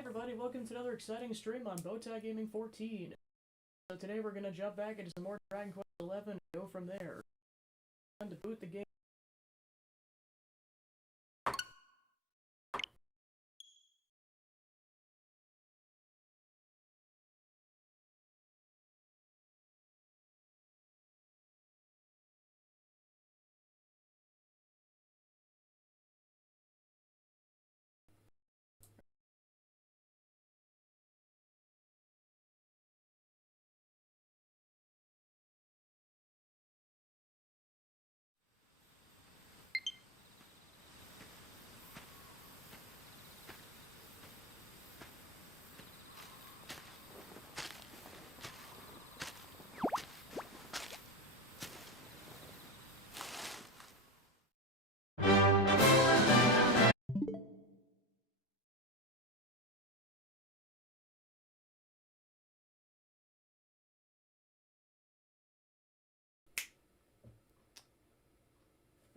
everybody, welcome to another exciting stream on Bowtie Gaming 14. So today we're gonna jump back into some more Dragon Quest 11 and go from there. Time to boot the game.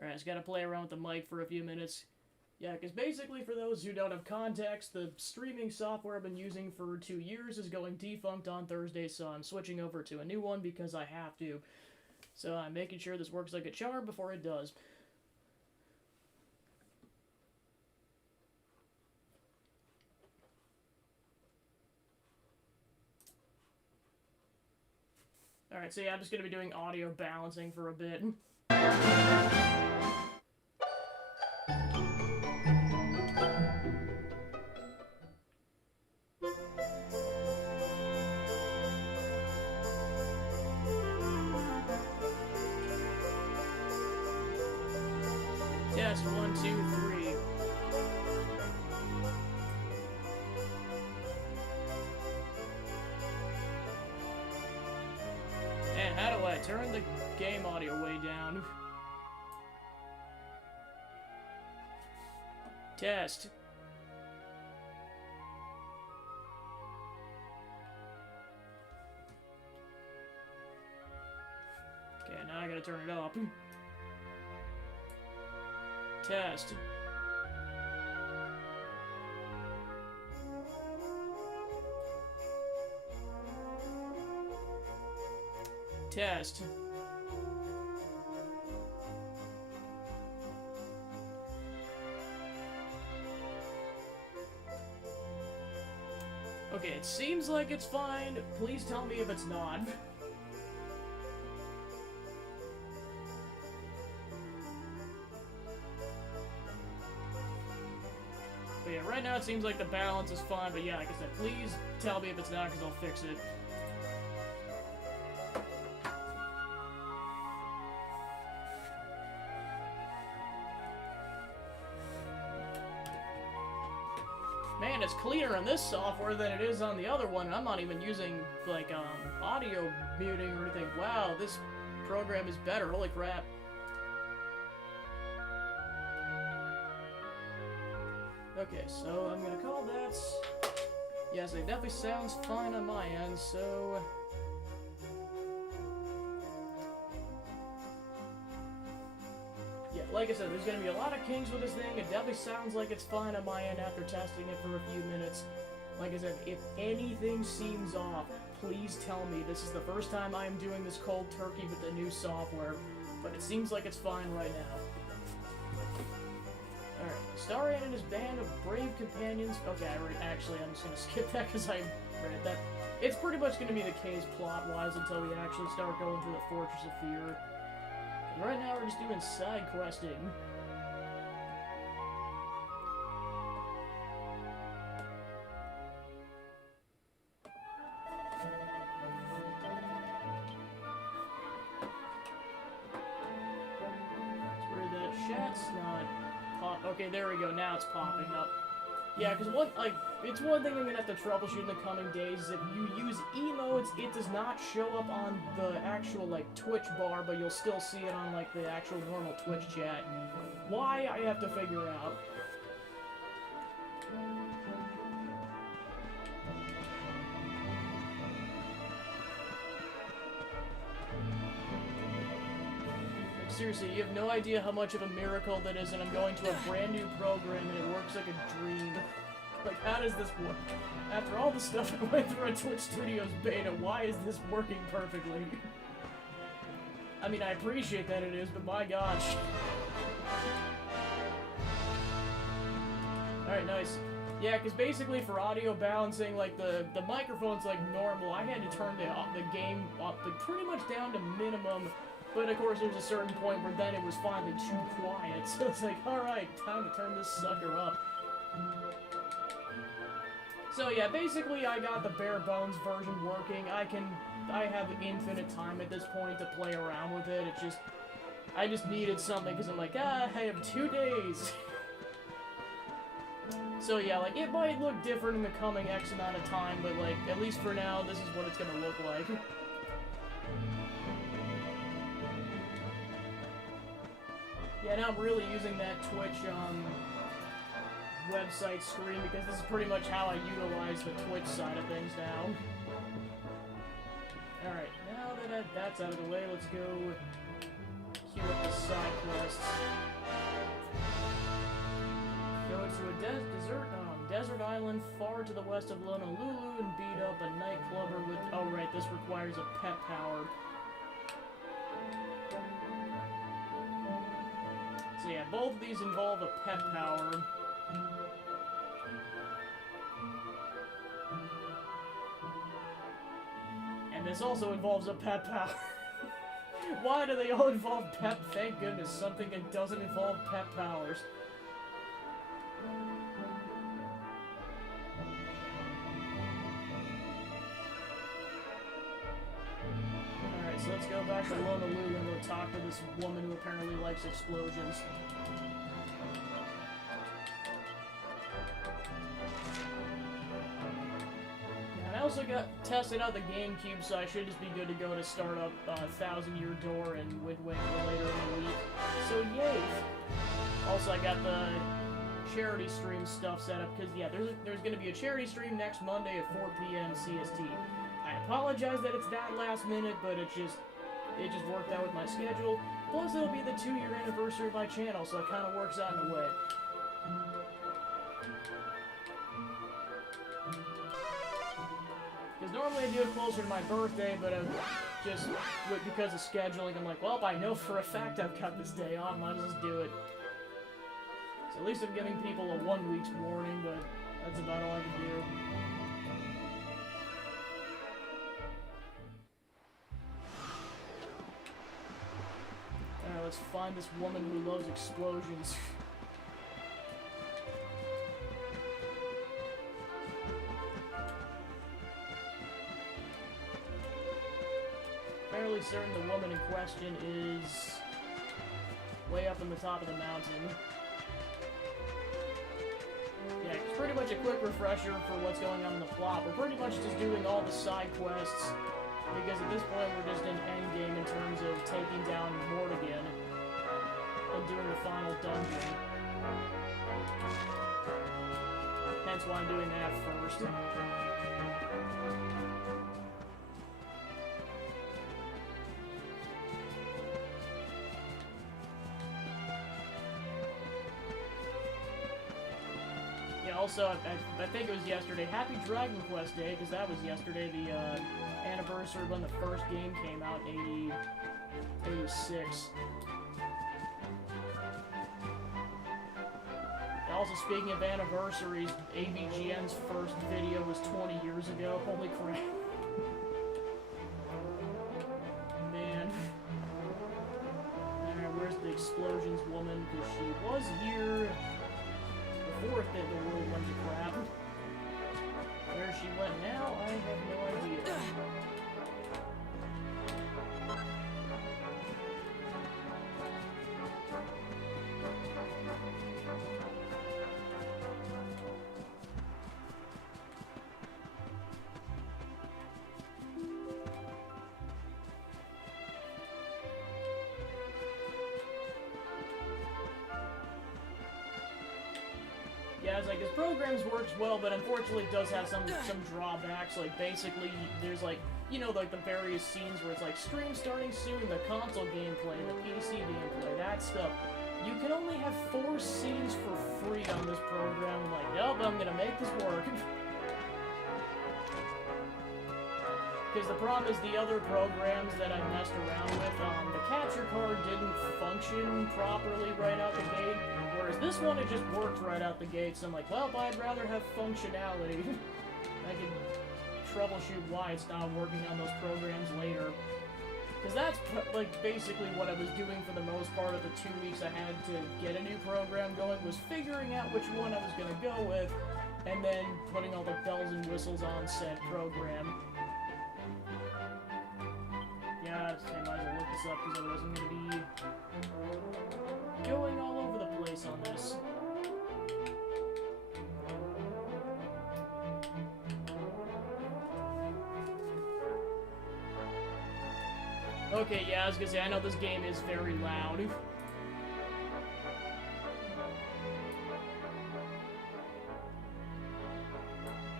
Alright, just gotta play around with the mic for a few minutes. Yeah, because basically, for those who don't have context, the streaming software I've been using for 2 years is going defunct on Thursday, so I'm switching over to a new one because I have to. So I'm making sure this works like a charm before it does. Alright, so yeah, I'm just gonna be doing audio balancing for a bit. Test 1, 2, 3. And how do I turn the game audio way down? Test. Okay, now I gotta turn it up. Test. Test. Okay, it seems like it's fine. Please tell me if it's not. But yeah, right now it seems like the balance is fine, but yeah, like I said, please tell me if it's not, because I'll fix it. Man, it's cleaner on this software than it is on the other one, and I'm not even using, like, audio muting or anything. Wow, this program is better, holy crap. Okay, so I'm gonna call that... Yes, it definitely sounds fine on my end, so... Yeah, like I said, there's gonna be a lot of kinks with this thing. It definitely sounds like it's fine on my end after testing it for a few minutes. Like I said, if anything seems off, please tell me. This is the first time I am doing this cold turkey with the new software, but it seems like it's fine right now. Alright, Starion and his band of brave companions... Okay, actually, I'm just gonna skip that because I read that. It's pretty much gonna be the case plot-wise until we actually start going through the Fortress of Fear. And right now, we're just doing side questing. It's weird that chat's not pop. Okay, there we go. Now it's popping up. Yeah, because it's one thing I'm gonna have to troubleshoot in the coming days. Is if you use emotes, it does not show up on the actual, like, Twitch bar, but you'll still see it on, like, the actual normal Twitch chat. Why, I have to figure out. Seriously, you have no idea how much of a miracle that is, and I'm going to a brand new program and it works like a dream. Like, how does this work? After all the stuff I went through on Twitch Studios beta, why is this working perfectly? I mean, I appreciate that it is, but my gosh. Alright, nice. Yeah, because basically for audio balancing, like, the microphone's, like, normal. I had to turn the game up, like, pretty much down to minimum. But, of course, there's a certain point where then it was finally too quiet. So it's like, alright, time to turn this sucker up. So, yeah, basically I got the bare bones version working. I have infinite time at this point to play around with it. It's just, I just needed something, because I'm like, I have 2 days. So yeah, like, it might look different in the coming X amount of time, but, like, at least for now, this is what it's gonna look like. Yeah, now I'm really using that Twitch, website screen, because this is pretty much how I utilize the Twitch side of things now. Alright, now that that's out of the way, let's go queue up the side quests. Go to a desert island far to the west of Honolulu and beat up a nightclubber with... Oh, right, this requires a pet power. So yeah, both of these involve a pet power. And this also involves a pet power. Why do they all involve pet? Thank goodness, something that doesn't involve pet powers. Alright, so let's go back to Honolulu and go talk to this woman who apparently likes explosions. And I also got tested out the GameCube, so I should just be good to go to start up Thousand Year Door and Wind Waker later in the week. So yay! Also, I got the charity stream stuff set up, because yeah, there's going to be a charity stream next Monday at 4 p.m. CST. I apologize that it's that last minute, but it just worked out with my schedule. Plus, it'll be the 2-year anniversary of my channel, so it kind of works out in a way. Because normally I do it closer to my birthday, but just because of scheduling, I'm like, well, I know for a fact I've got this day off, might as well do it. So at least I'm giving people a 1 week's warning, but that's about all I can do. Alright, let's find this woman who loves explosions. Fairly certain the woman in question is way up on the top of the mountain. Yeah, it's pretty much a quick refresher for what's going on in the plot. We're pretty much just doing all the side quests, because at this point we're just in endgame in terms of taking down Mortigan and doing the final dungeon. Hence why I'm doing that first. Also, I think it was yesterday. Happy Dragon Quest Day, because that was yesterday, the anniversary when the first game came out in 86. Also, speaking of anniversaries, AVGN's first video was 20 years ago. Holy crap. Man. Alright, where's the explosions woman? Because she was here before the world went to crap. Where she went now, I have no idea. Yeah, it's like, his programs works well, but unfortunately it does have some drawbacks. Like, basically, there's like, you know, like the various scenes where it's like, stream starting soon, the console gameplay, the PC gameplay, that stuff. You can only have 4 scenes for free on this program. I'm like, nope, I'm gonna make this work. Because the problem is the other programs that I messed around with, the capture card didn't function properly right out the gate, whereas this one, it just worked right out the gate, so I'm like, well, I'd rather have functionality. I can troubleshoot why it's not working on those programs later. Because that's, like, basically what I was doing for the most part of the 2 weeks I had to get a new program going, was figuring out which one I was going to go with, and then putting all the bells and whistles on said program. Yeah, I might as well look this up because otherwise I'm going to be going all over the place on this. Okay, yeah, I was going to say, I know this game is very loud.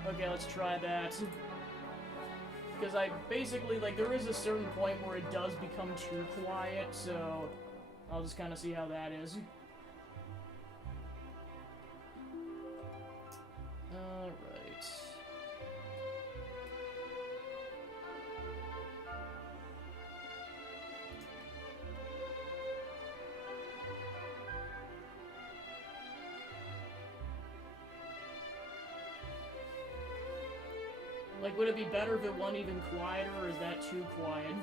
Okay, let's try that. Because I basically, like, there is a certain point where it does become too quiet, so I'll just kind of see how that is. Alright. Like, would it be better if it wasn't even quieter, or is that too quiet?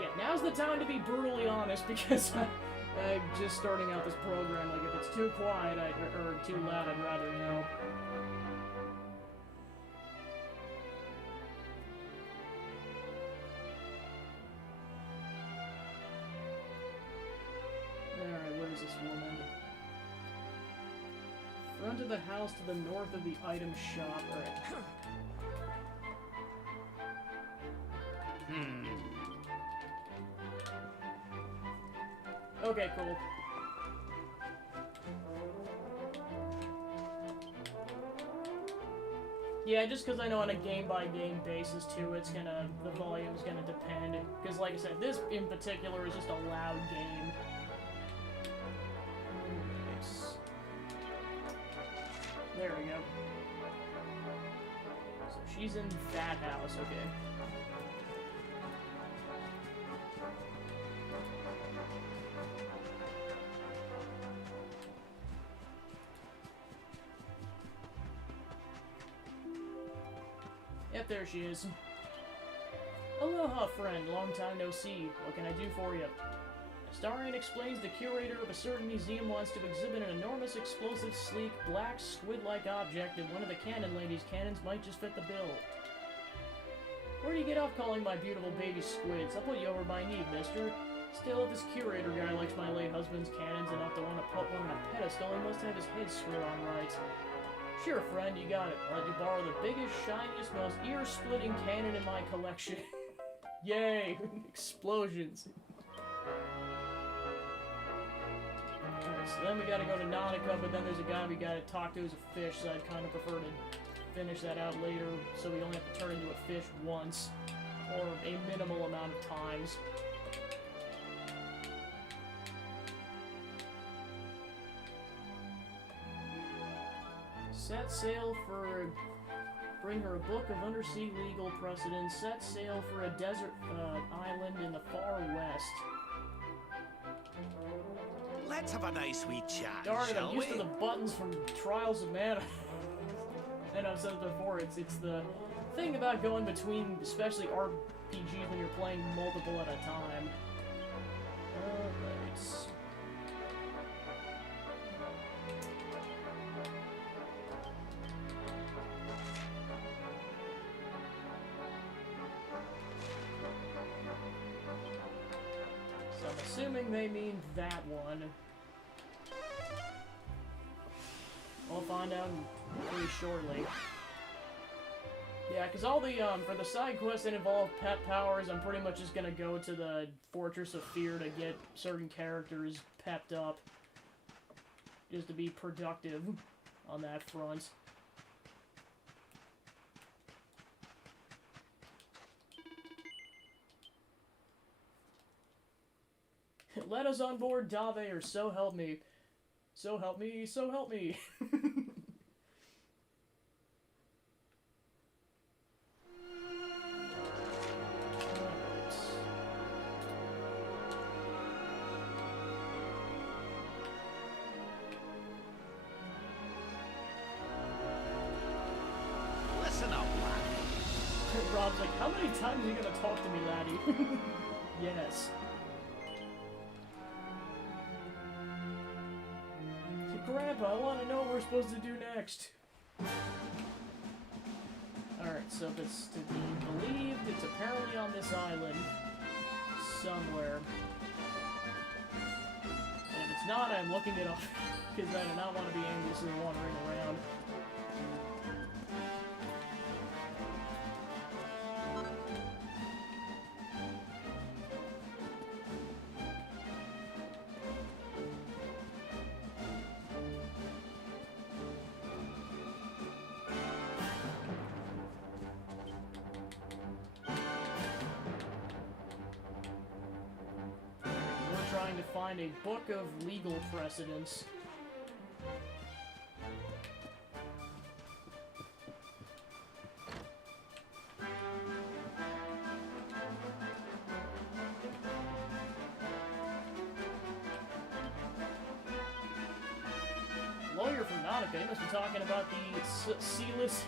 Yeah, now's the time to be brutally honest, because I'm just starting out this program. Like, if it's too quiet, or too loud, I'd rather know. This woman. Front of the house to the north of the item shop. Alright. Okay, cool. Yeah, just because I know on a game-by-game basis, too, it's gonna... the volume's gonna depend. Because, like I said, this in particular is just a loud game. There we go. So she's in that house, okay. Yep, there she is. Aloha, friend. Long time no see. What can I do for you? Astarion explains the curator of a certain museum wants to exhibit an enormous, explosive, sleek, black, squid-like object, and one of the cannon lady's cannons might just fit the bill. Where do you get off calling my beautiful baby squids? I'll put you over my knee, mister. Still, if this curator guy likes my late husband's cannons enough to want to put one on a pedestal, he must have his head screwed on right. Sure, friend, you got it. I'll let you borrow the biggest, shiniest, most ear-splitting cannon in my collection. Yay! Explosions. Alright, so then we gotta go to Nautica, but then there's a guy we gotta talk to who's a fish, so I'd kind of prefer to finish that out later, so we only have to turn into a fish once, or a minimal amount of times. Set sail for... Bring her a book of undersea legal precedents. Set sail for a desert island in the far west. Let's have a nice wee chat, Darn it, shall I'm used we? to the buttons from Trials of Mana. And I've said it before, it's the thing about going between, especially RPGs when you're playing multiple at a time. Alright. So I'm assuming they mean that one. We'll find out pretty shortly. Yeah, because all the, for the side quests that involve pet powers, I'm pretty much just gonna go to the Fortress of Fear to get certain characters pepped up. Just to be productive on that front. let us on board, Dave, or so help me. So help me, so help me. Listen up, lad. Rob's like, how many times are you gonna talk to me, laddie? Yes. Grandpa, I want to know what we're supposed to do next. Alright, so if it's to be believed, it's apparently on this island. Somewhere. And if it's not, I'm looking it up. Because I do not want to be aimlessly wandering around. To find a book of legal precedents. Lawyer from Nautica, he must be talking about the sealess.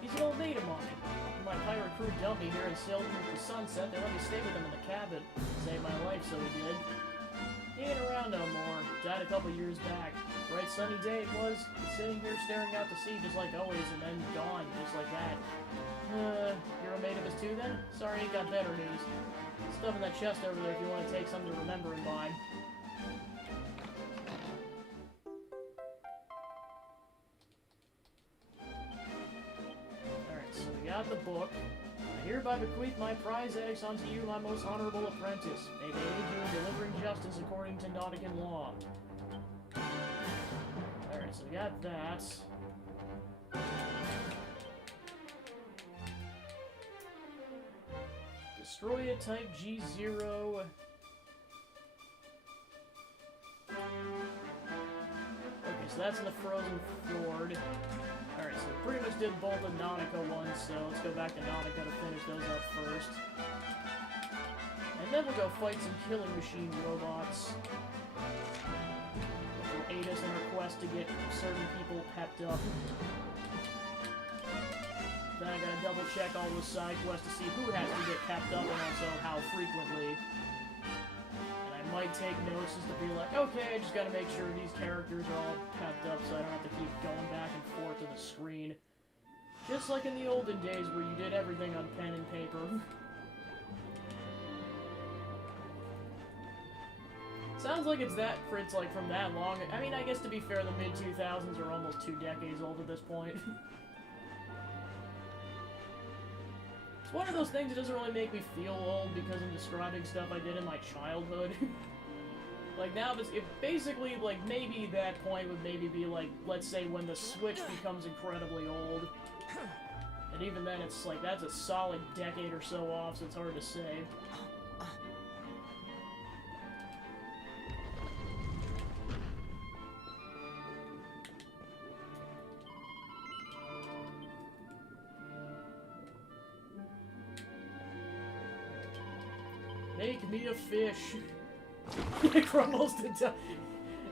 He's an old mate of mine. My pirate crew dumped me here and sailed through the sunset. They let me stay with them in the cabin. Saved my life, so he did. He ain't around no more. Died a couple years back. Bright sunny day it was. Sitting here staring out to sea just like always, and then gone just like that. You're a mate of his too then? Sorry, ain't got better news. Stuff in that chest over there if you want to take something to remember him by. Alright, so we got the book. I hereby bequeath my prize edicts unto you, my most honorable apprentice. May they aid you in delivering justice according to Nautican law. Alright, so we got that. Destroy it, type G0. Okay, so that's in the Frozen Fjord. Alright, so we pretty much did both the Nautica ones, so let's go back to Nautica to finish those up first. And then we'll go fight some killing machine robots. Which will aid us in our quest to get certain people pepped up. Then I gotta double check all those side quests to see who has to get pepped up and also how frequently. And I might take notes just to be like, okay, I just gotta make sure these characters are all pepped up so I don't have to keep going back and forth to the screen. Just like in the olden days where you did everything on pen and paper. Sounds like it's like from that long. I mean, I guess to be fair, the mid-2000s are almost 2 decades old at this point. It's one of those things that doesn't really make me feel old because I'm describing stuff I did in my childhood. Like, now, it basically, like, maybe that point would maybe be, like, let's say when the Switch becomes incredibly old. And even then, it's like, that's a solid decade or so off, so it's hard to say. Make me a fish. It crumbles to death.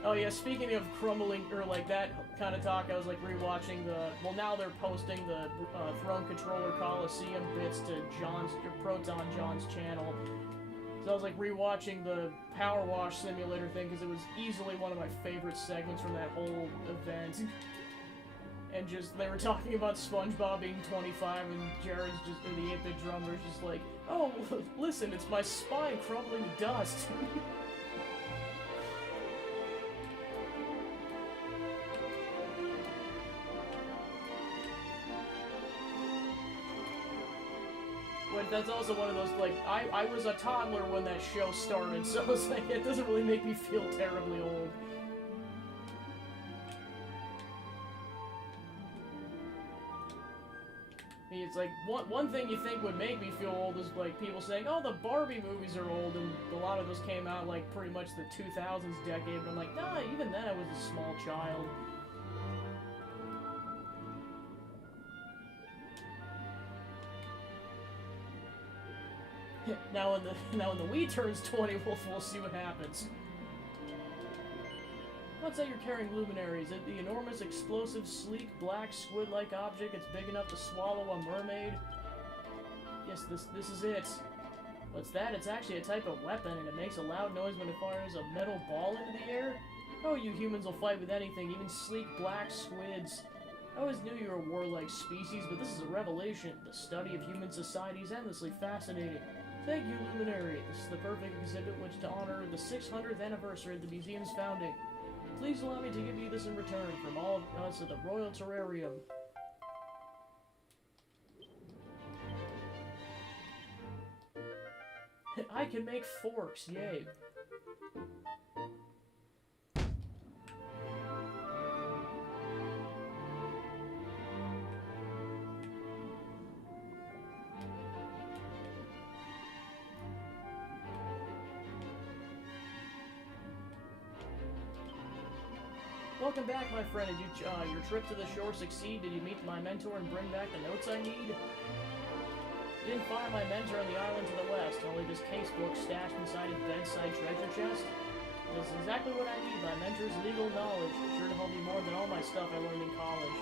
Oh yeah, speaking of crumbling, or like that kind of talk, I was like rewatching the, well now they're posting the Throne Controller Coliseum bits to Proton John's channel. So I was like rewatching the Power Wash Simulator thing because it was easily one of my favorite segments from that whole event. And just, they were talking about SpongeBob being 25 and Jared's just, or the 8-bit drummer's just like, oh, listen, it's my spine crumbling to dust. But that's also one of those, like, I was a toddler when that show started, so it's like, it doesn't really make me feel terribly old. It's like, one thing you think would make me feel old is, like, people saying, oh, the Barbie movies are old, and a lot of those came out, like, pretty much the 2000s decade, but I'm like, nah, even then I was a small child. Now when the Wii turns 20, we'll see what happens. Let's say you're carrying luminaries. Is it the enormous, explosive, sleek, black, squid-like object that's big enough to swallow a mermaid? Yes, this is it. What's that? It's actually a type of weapon, and it makes a loud noise when it fires a metal ball into the air? Oh, you humans will fight with anything, even sleek, black squids. I always knew you were a warlike species, but this is a revelation. The study of human society is endlessly fascinating. Thank you, Luminary. This is the perfect exhibit which to honor the 600th anniversary of the museum's founding. Please allow me to give you this in return from all of us at the Royal Terrarium. I can make forks, yay. Welcome back, my friend. Did your trip to the shore succeed? Did you meet my mentor and bring back the notes I need? You didn't find my mentor on the island to the west, only this casebook stashed inside his bedside treasure chest. This is exactly what I need, my mentor's legal knowledge. Sure to help me more than all my stuff I learned in college.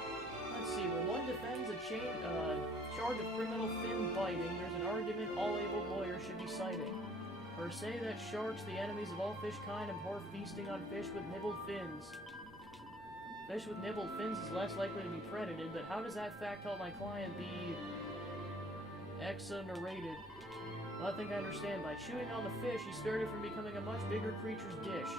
Let's see, when one defends a charge of criminal fin biting, there's an argument all able lawyers should be citing. Per se that sharks, the enemies of all fish kind, abhor feasting on fish with nibbled fins. Fish with nibbled fins is less likely to be predated, but how does that fact help my client be exonerated? Well, I think I understand. By chewing on the fish, he spared it from becoming a much bigger creature's dish.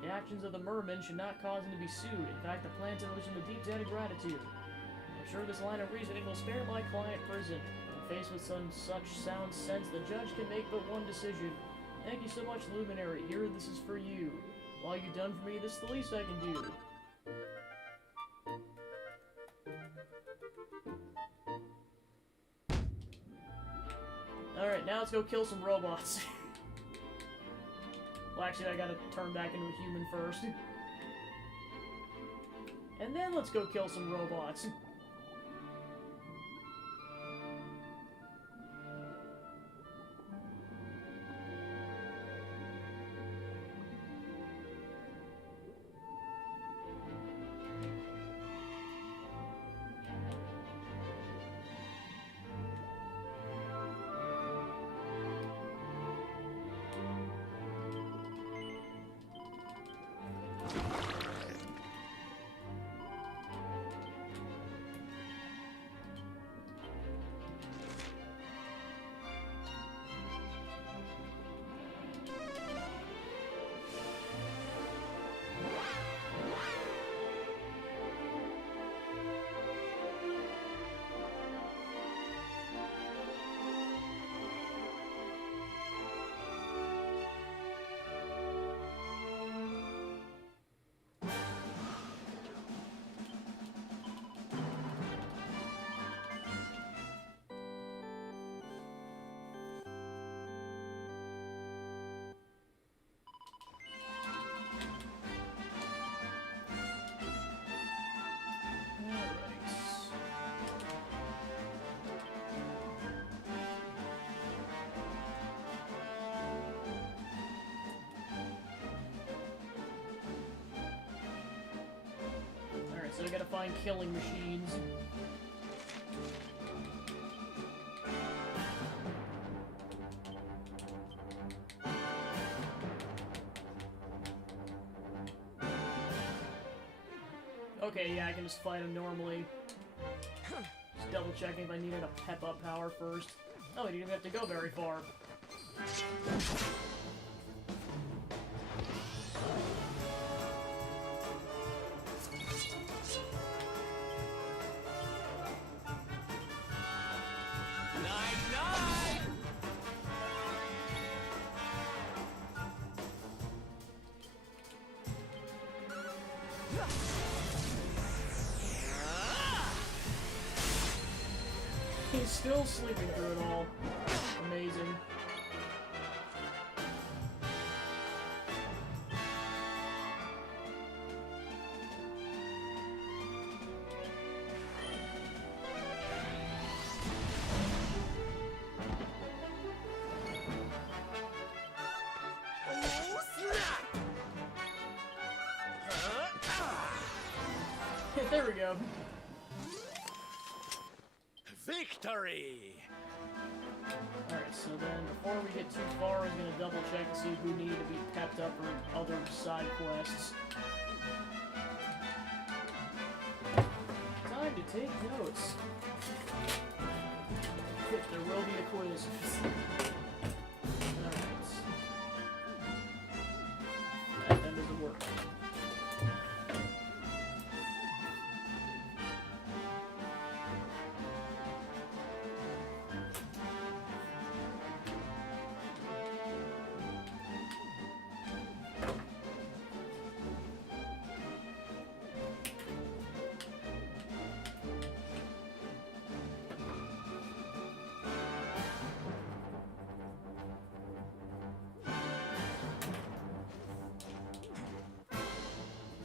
The actions of the merman should not cause him to be sued. In fact, the plantain owes him a deep debt of gratitude. I'm sure this line of reasoning will spare my client prison. When faced with some such sound sense, the judge can make but one decision. Thank you so much, Luminary. Here, this is for you. All you've done for me, this is the least I can do. Alright, now let's go kill some robots. Well, actually, I gotta turn back into a human first. And then let's go kill some robots. So we gotta find killing machines. Okay, yeah, I can just fight him normally. Just double checking if I needed a pep up power first. Oh, I didn't even have to go very far. He's still sleeping through it all. Amazing. There we go. Victory! Alright, so then before we get too far, I'm gonna double check to see who need to be pepped up for other side quests. Time to take notes. There will be a quiz. Alright. That doesn't work.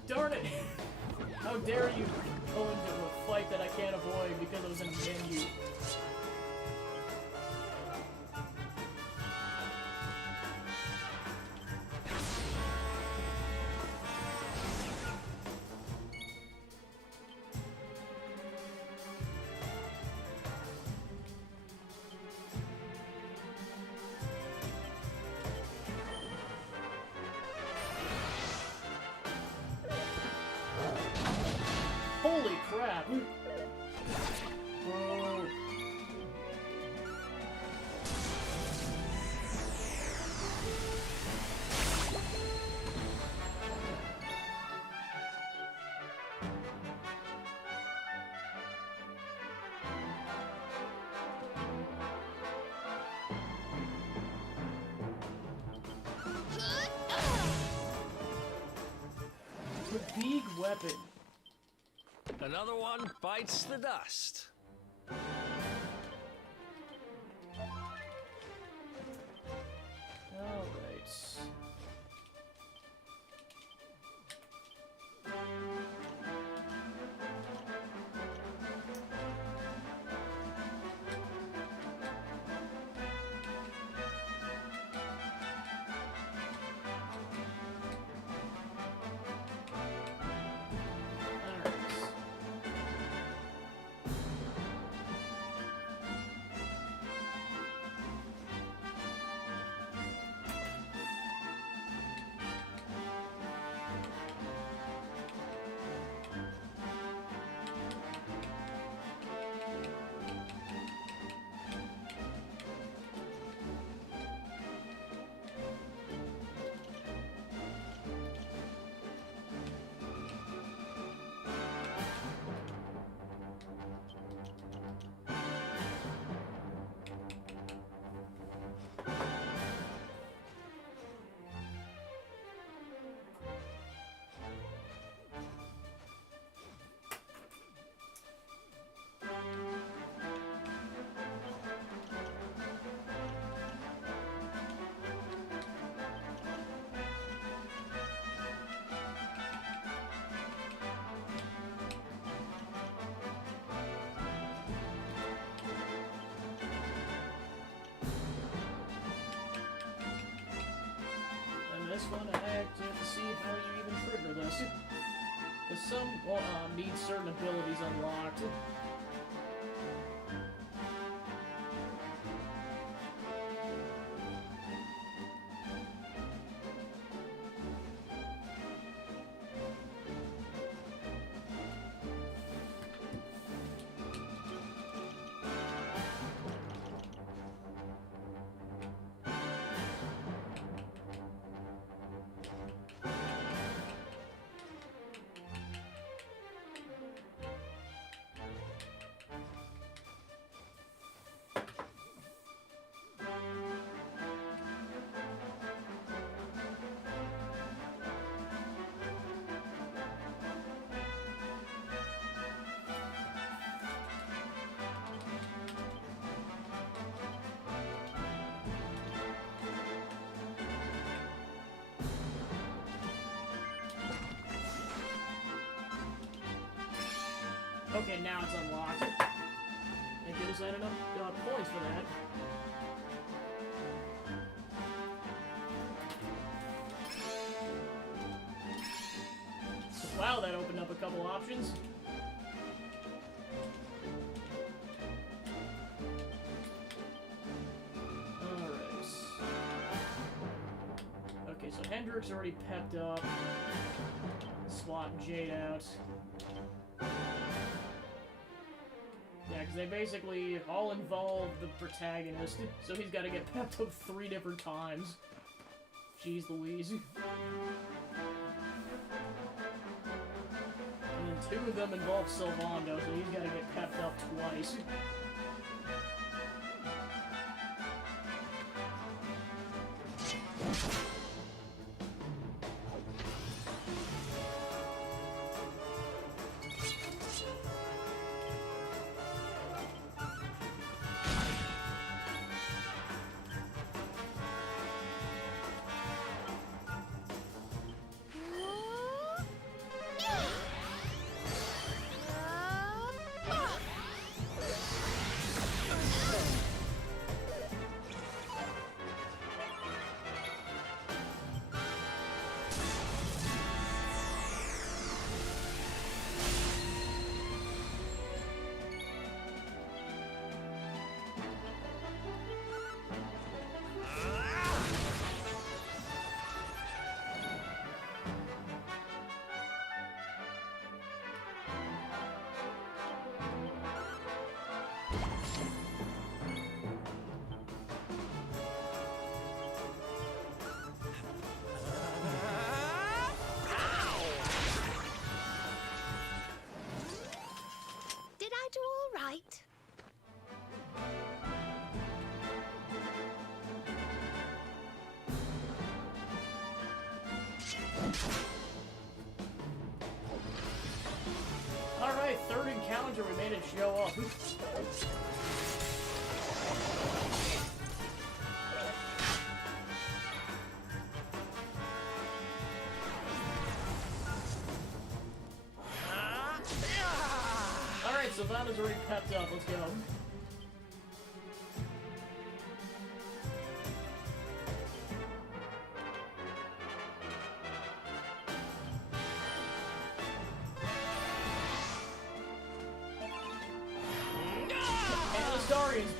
Darn it! How dare you go into a fight that I can't avoid because it was in the menu. Holy crap! Whoa. The big weapon. Another one bites the dust. Alright. This one, I have to see how you even trigger this. Because some need certain abilities unlocked. Okay, now it's unlocked. Thank goodness I had enough points for that. Wow, that opened up a couple options. Alright. Okay, so Hendrix already pepped up. Swap Jade out. Yeah, because they basically all involve the protagonist, so he's got to get pepped up 3 different times. Jeez Louise. And then 2 of them involve Sylvando, so he's got to get pepped up twice. Alright, 3rd encounter, we made it show up. Alright, Sylvando's already pepped up, let's go.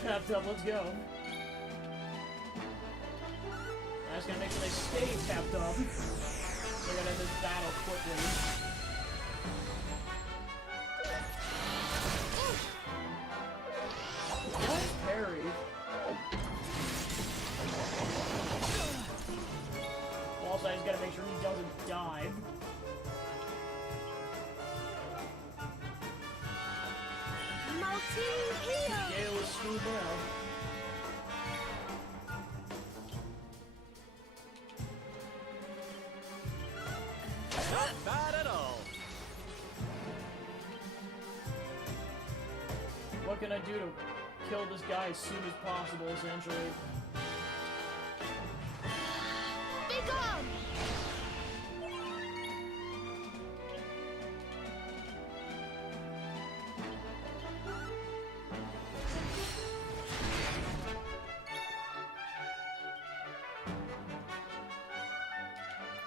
Pepped up, let's go. I just gotta make sure they stay pepped up. They're gonna end this battle quickly. Nice parry. Also, I just gotta make sure he doesn't dive. Gale is screwed now. Not bad at all. What can I do to kill this guy as soon as possible, essentially? Be gone!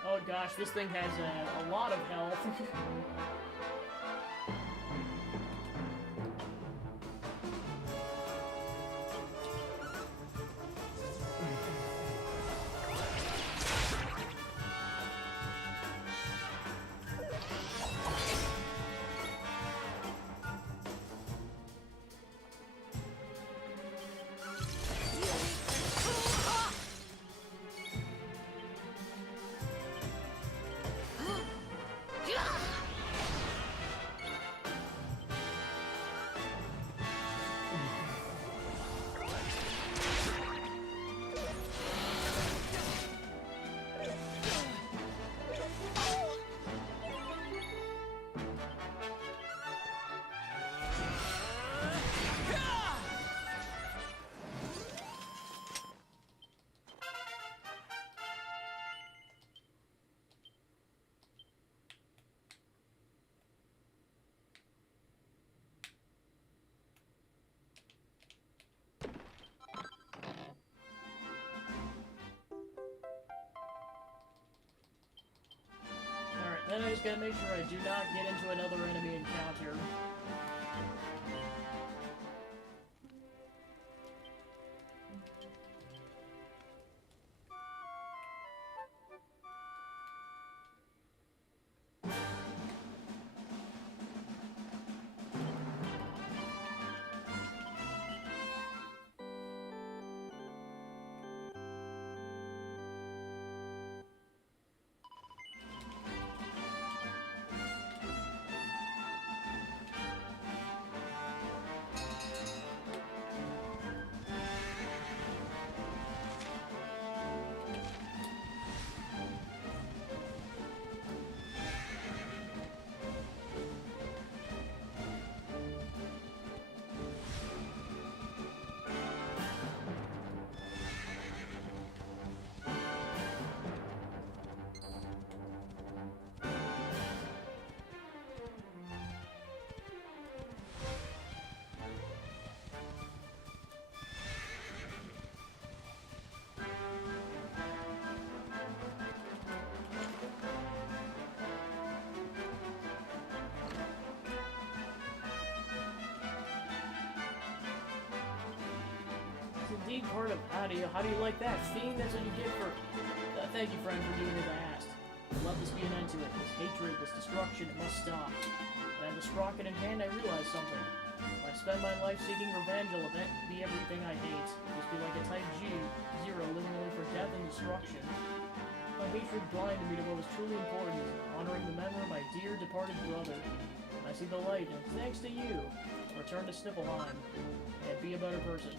Oh gosh, this thing has a lot of health. just gotta make sure I do not get into another enemy encounter. Indeed, part of how do you like that? Fiend, that's what you get for thank you, friend, for doing as I asked. I'd love to see an end to it. This hatred, this destruction, it must stop. And with the sprocket in hand, I realized something. If I spend my life seeking revenge, I'll be everything I hate. Just be like a Type G, Zero, living only for death and destruction. My hatred blinded me to what was truly important, honoring the memory of my dear departed brother. I see the light, and thanks to you, I'll return to Sniffleheim and be a better person.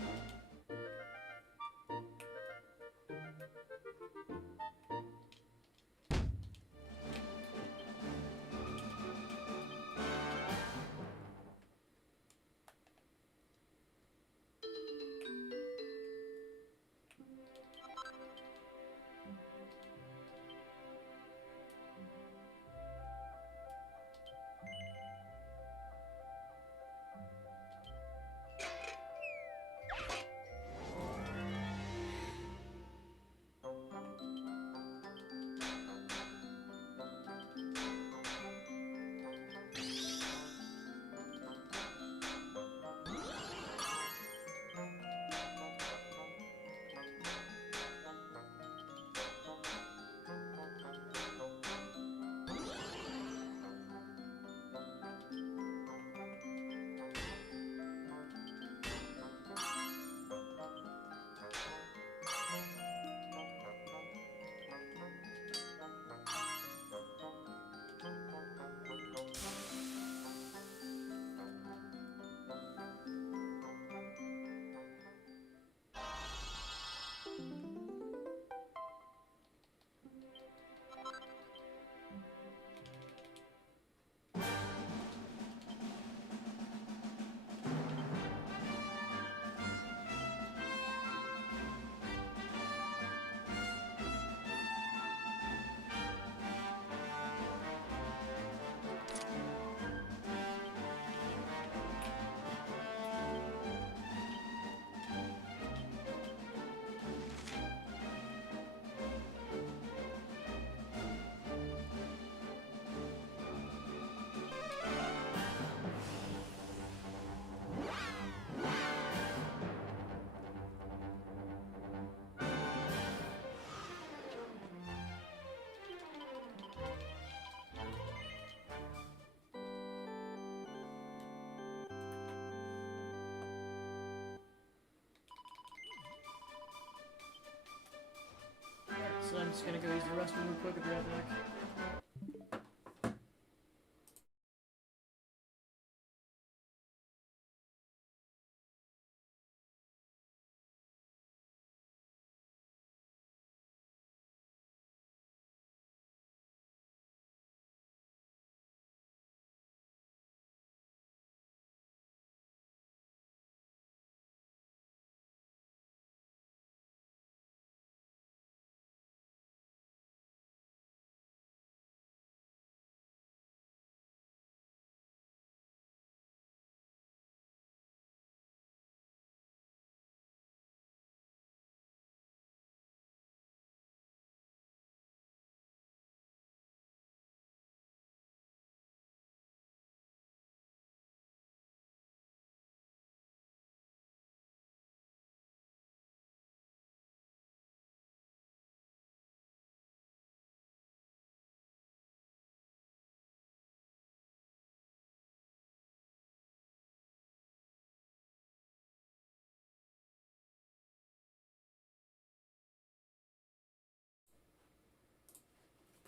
So I'm just gonna go use the restroom real quick and be right back.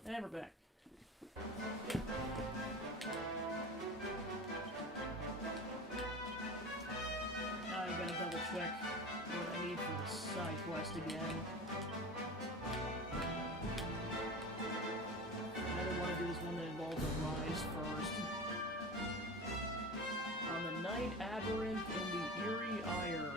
And we're back. Now I gotta double check what I need for the side quest again. I don't want to do this one that involves a rise first. On the Night Aberrant in the Eerie Ire.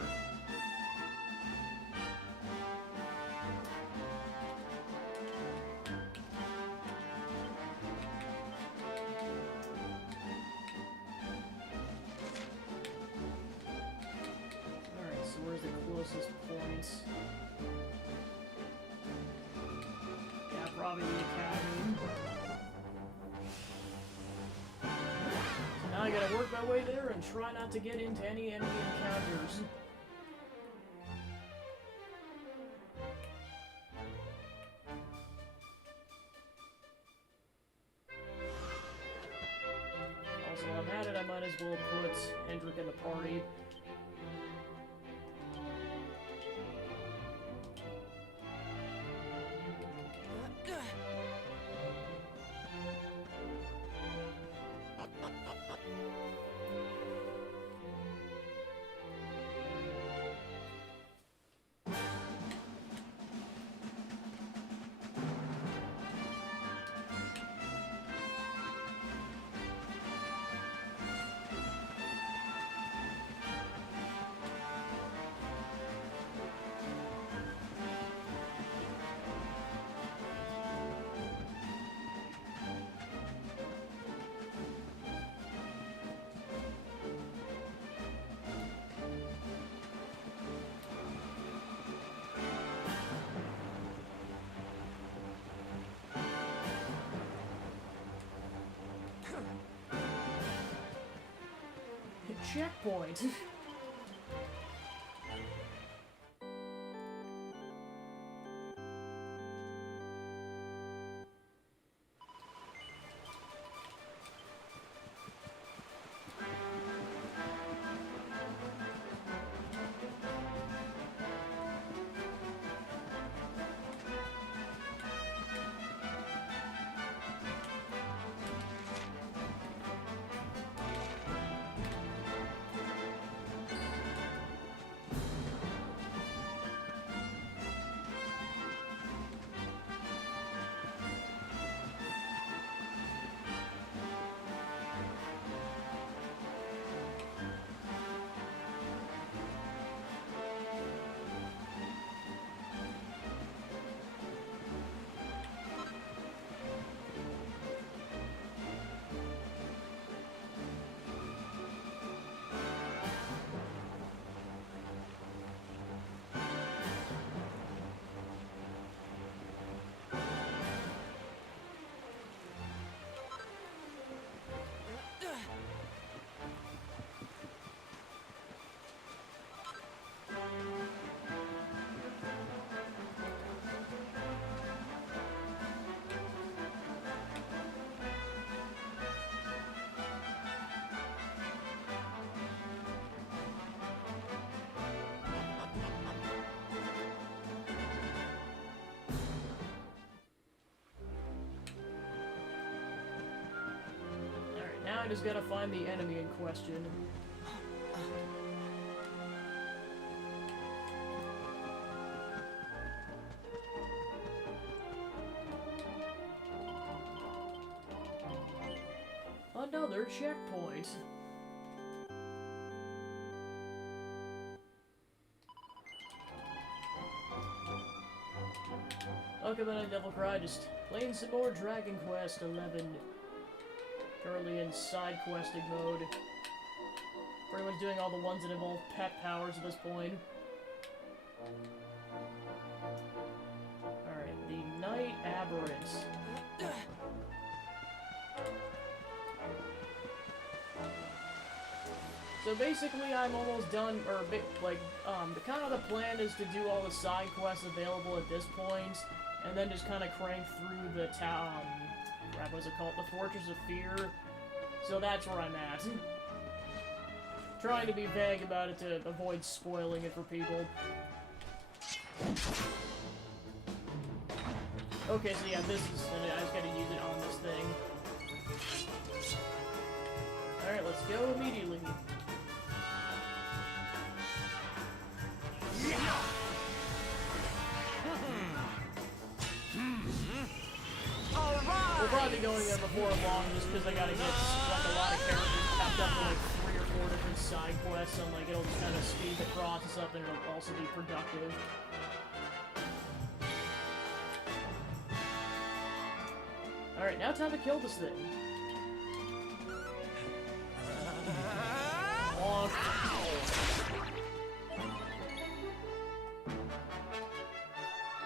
Alright, so where's the closest points? Yeah, probably the Academy. Now I gotta work my way there and try not to get into any enemy encounters. Also, while I'm at it, I might as well put Hendrik in the party. Checkpoint. Now I just gotta find the enemy in question. Another checkpoint. Okay, then I Devil Cry, just playing some more Dragon Quest XI. Currently in side questing mode. Pretty much doing all the ones that involve pet powers at this point. Alright, the Night Aberrant. So basically I'm almost done, or kind of the plan is to do all the side quests available at this point, and then just kind of crank through the town, what was it called? The Fortress of Fear. So that's where I'm at. Trying to be vague about it to avoid spoiling it for people. Okay, so yeah, this is... I just gotta use it on this thing. Alright, let's go immediately. We'll probably be going there before long just because I gotta get like a lot of characters tapped up for like 3 or 4 different side quests, and like it'll just kind of speed the process up and it'll also be productive. Alright, now time to kill this thing.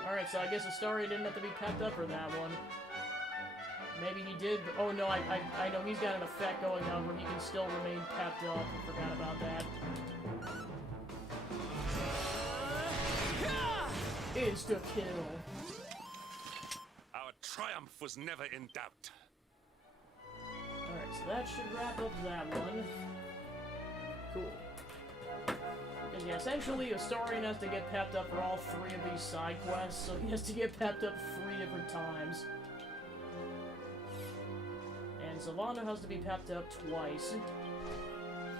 Alright, so I guess Astarion didn't have to be pepped up for that one. Maybe he did. Oh no, I know he's got an effect going on where he can still remain pepped up. I forgot about that. Insta-kill. Our triumph was never in doubt. Alright, so that should wrap up that one. Cool. Because yeah, essentially Astarion has to get pepped up for all 3 of these side quests, so he has to get pepped up 3 different times. And Sylvana has to be pepped up twice.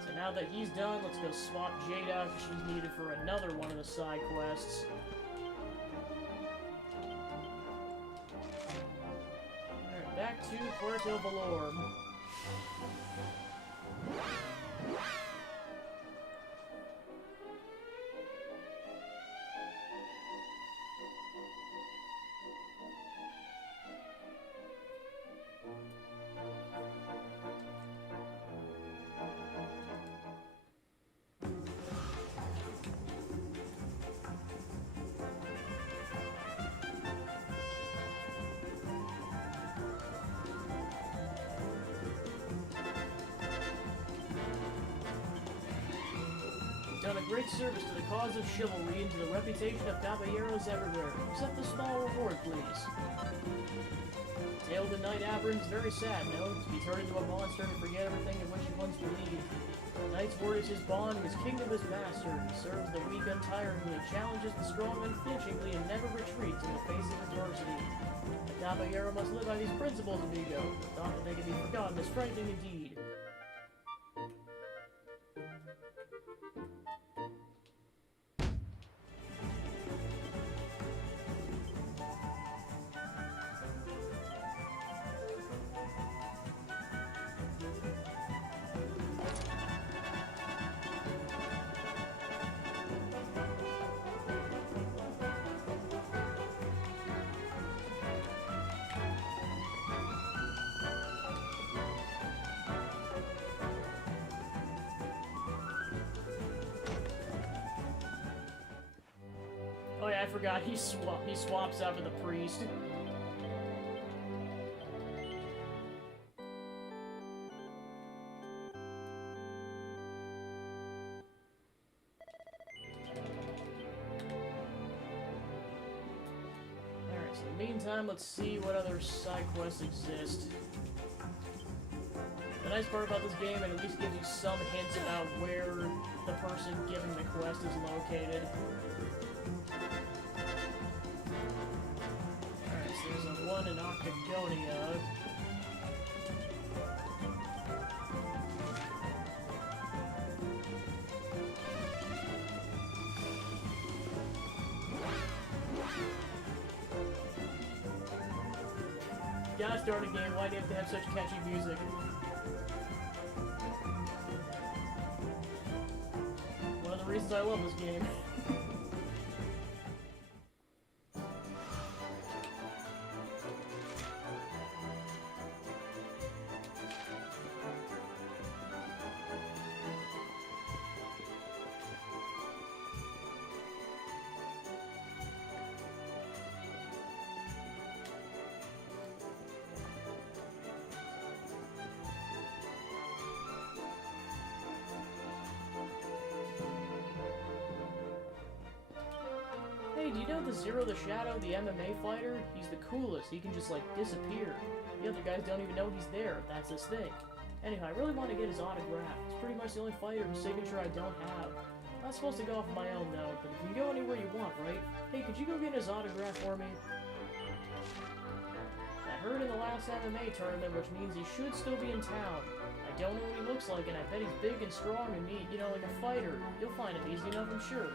So now that he's done, let's go swap Jade out, because she's needed for another one of the side quests. Alright, back to Puerto Valorm. Done a great service to the cause of chivalry and to the reputation of caballeros everywhere. Accept a small reward, please. Tale of the Knight Aberron is very sad, no? To be turned into a monster and forget everything in which he once believed. The Knight's word is his bond, his kingdom his master. He serves the weak untiringly, challenges the strong unflinchingly, and never retreats in the face of adversity. A caballero must live by these principles, amigo. The thought that they can be forgotten is frightening indeed. Oh yeah, I forgot, he swaps out with the priest. Alright, so in the meantime, let's see what other side quests exist. The nice part about this game, it at least gives you some hints about where the person giving the quest is located. Alright, so there's a one in Octagonia. Gotta start a game, why do you have to have such catchy music? One of the reasons I love this game. Hey, do you know the Zero the Shadow, the MMA fighter? He's the coolest. He can just, like, disappear. The other guys don't even know he's there. That's his thing. Anyhow, I really want to get his autograph. It's pretty much the only fighter whose signature I don't have. I'm not supposed to go off my own note, but you can go anywhere you want, right? Hey, could you go get his autograph for me? heard in the last MMA tournament, which means he should still be in town. I don't know what he looks like, and I bet he's big and strong and neat, you know, like a fighter. You'll find him easy enough, I'm sure.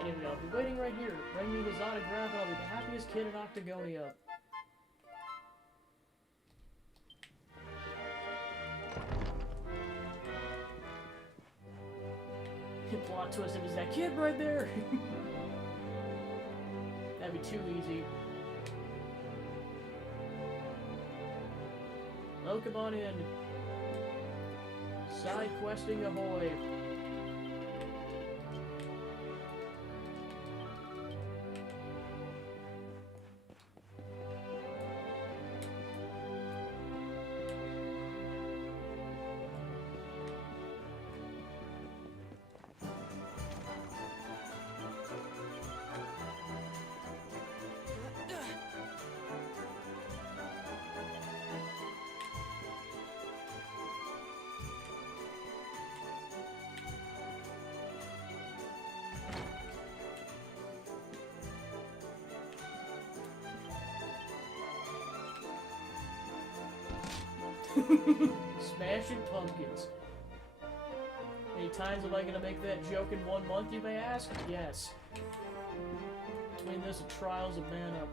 Anyway, I'll be waiting right here. Bring me his autograph, and I'll be the happiest kid in Octagonia. Plot twist, it was that kid right there! That'd be too easy. Oh, come on in. Side questing ahoy. Smashing pumpkins. Many times am I gonna make that joke in 1 month, you may ask? Yes. Between this and Trials of Man Up.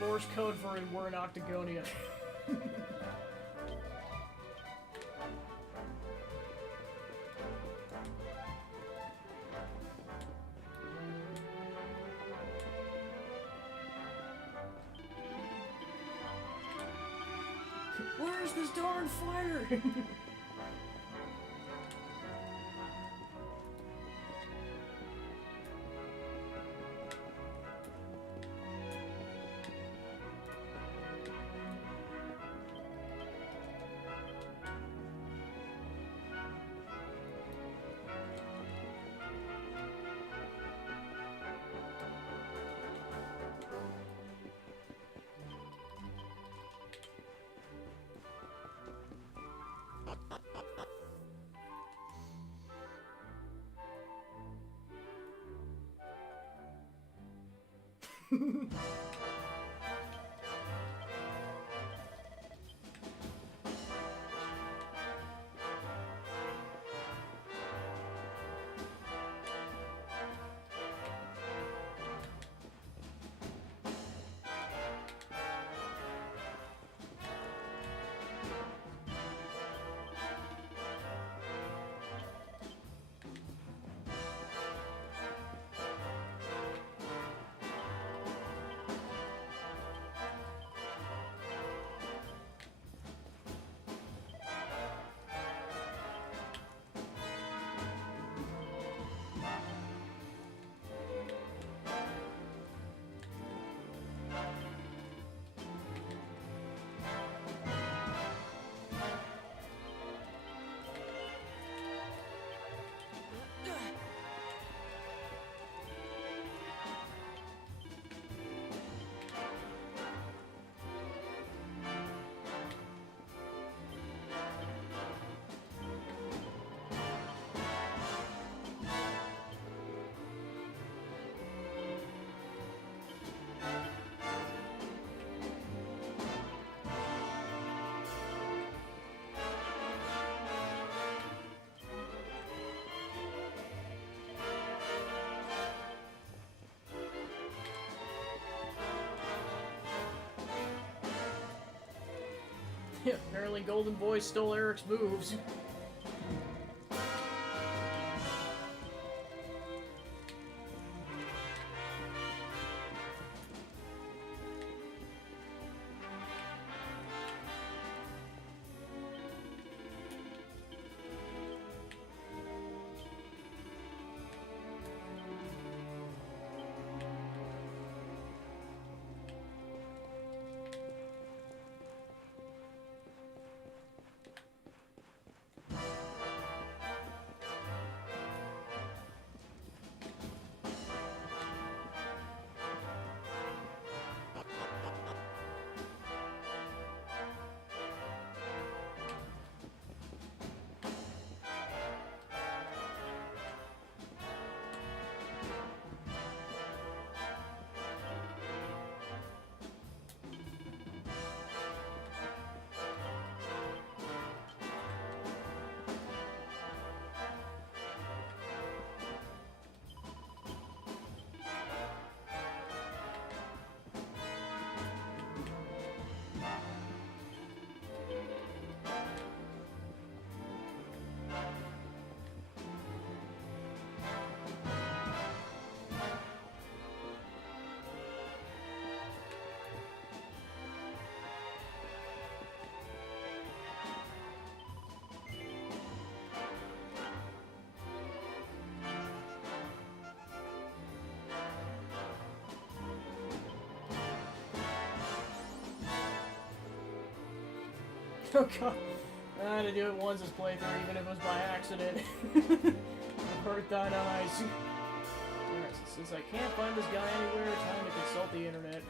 Morse code for we're in Octagonia. Where's this darn fire? Apparently Golden Boy stole Eric's moves. Oh god. I had to do it once this playthrough, even if it was by accident. Hurt thine eyes. Alright, so since I can't find this guy anywhere, time to consult the internet.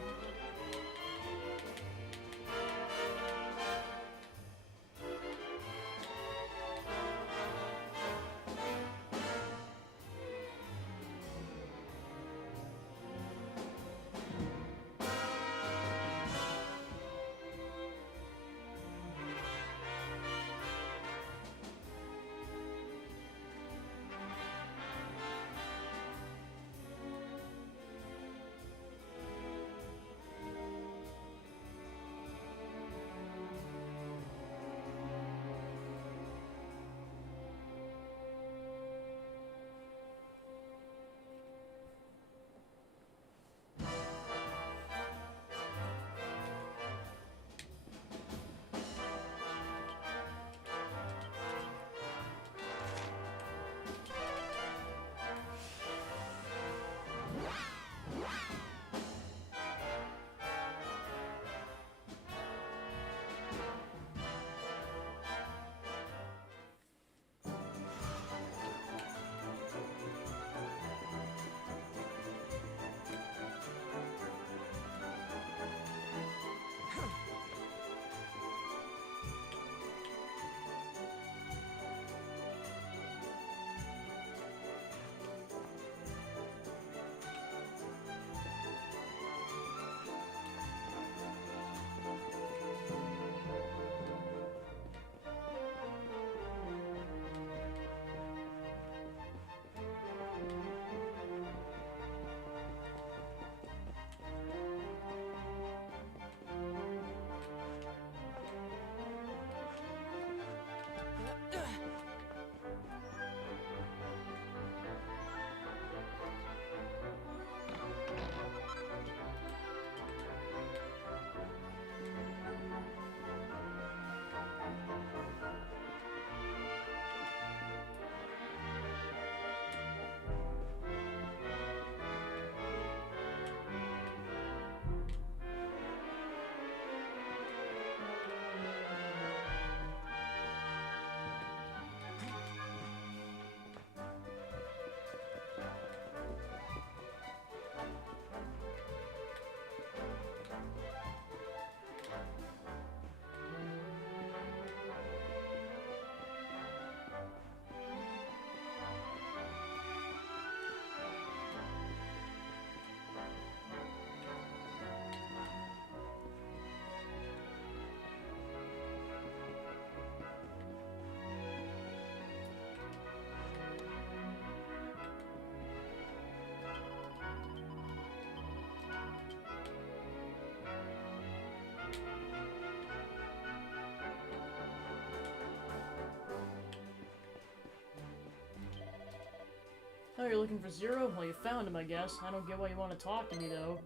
Oh, you're looking for Zero? Well, you found him, I guess. I don't get why you want to talk to me, though.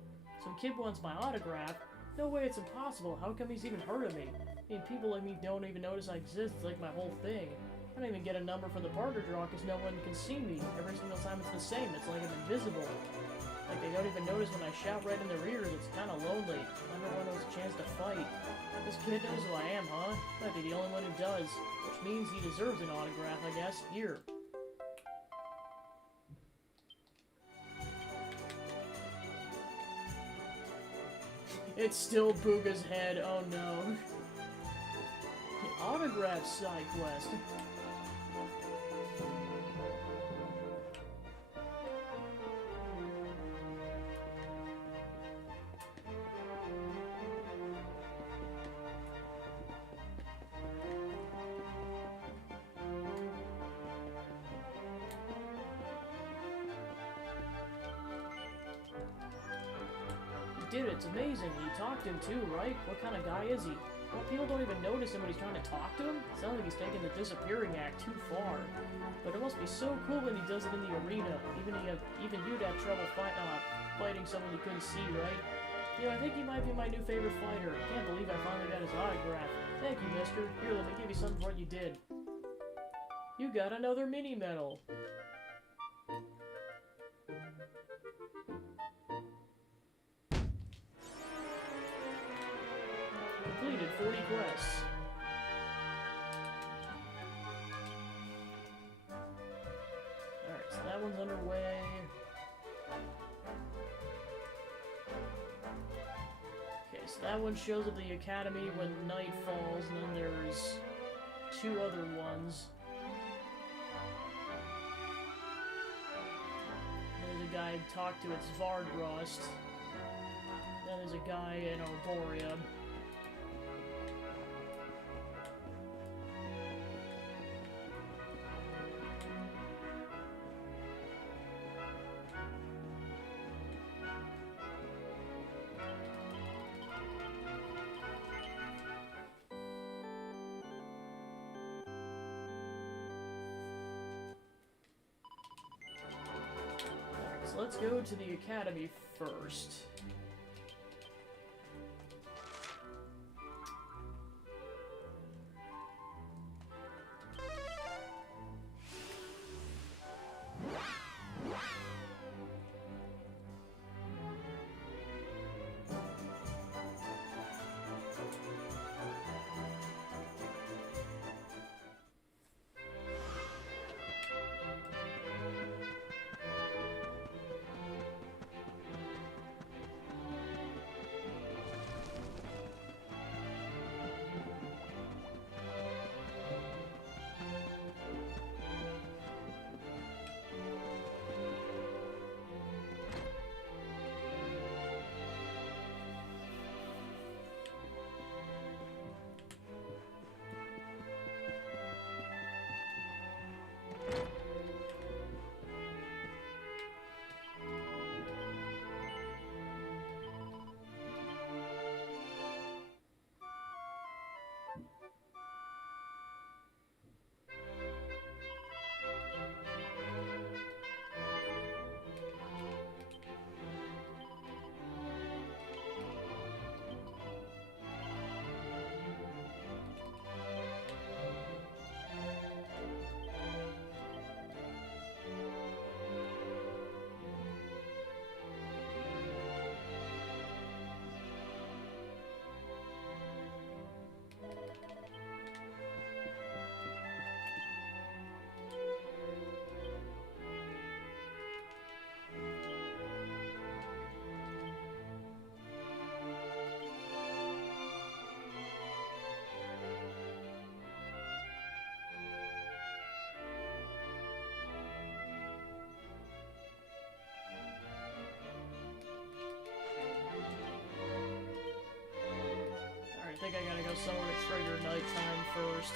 Some kid wants my autograph? No way, it's impossible. How come he's even heard of me? I mean, people like me don't even notice I exist. It's like my whole thing. I don't even get a number for the barter draw because no one can see me. Every single time it's the same. It's like I'm invisible. Like they don't even notice when I shout right in their ears. It's kind of lonely. Never one knows a chance to fight. This kid knows who I am, huh? Might be the only one who does. Which means he deserves an autograph, I guess. Here. It's still Booga's head. Oh no. The autograph side quest. Dude, it's amazing. You talked to him too, right? What kind of guy is he? Well, people don't even notice him when he's trying to talk to him. It sounds like he's taking the disappearing act too far. But it must be so cool when he does it in the arena. Even you'd have trouble fighting someone you couldn't see, right? Yeah, I think he might be my new favorite fighter. I can't believe I finally got his autograph. Thank you, mister. Here, let me give you something for what you did. You got another mini medal. Completed 40 quests. Alright, so that one's underway. Okay, so that one shows up the academy when night falls, and then there's two other ones. There's a guy talked to at Svardrost. Then there's a guy in Arborea. So let's go to the academy first. I think I gotta go somewhere to trigger nighttime first.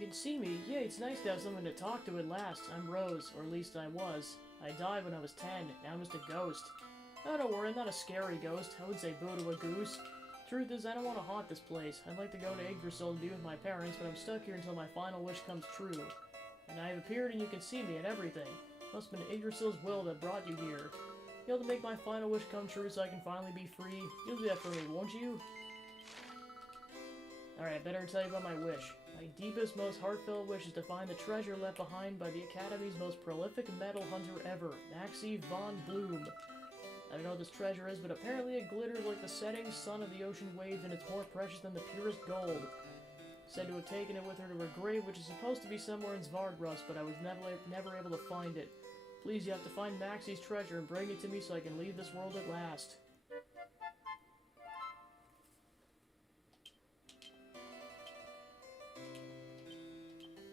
can see me. Yay, it's nice to have someone to talk to at last. I'm Rose, or at least I was. I died when I was 10. Now I'm just a ghost. Oh, don't worry, I'm not a scary ghost. I would say boo to a goose. Truth is, I don't want to haunt this place. I'd like to go to Yggdrasil and be with my parents, but I'm stuck here until my final wish comes true. And I have appeared and you can see me and everything. Must have been Yggdrasil's will that brought you here. You'll have to make my final wish come true so I can finally be free. You'll do that for me, won't you? Alright, I better tell you about my wish. My deepest, most heartfelt wish is to find the treasure left behind by the Academy's most prolific metal hunter ever, Maxie von Bloom. I don't know what this treasure is, but apparently it glitters like the setting sun of the ocean waves, and it's more precious than the purest gold. Said to have taken it with her to her grave, which is supposed to be somewhere in Svardrust, but I was never able to find it. Please, you have to find Maxie's treasure and bring it to me so I can leave this world at last.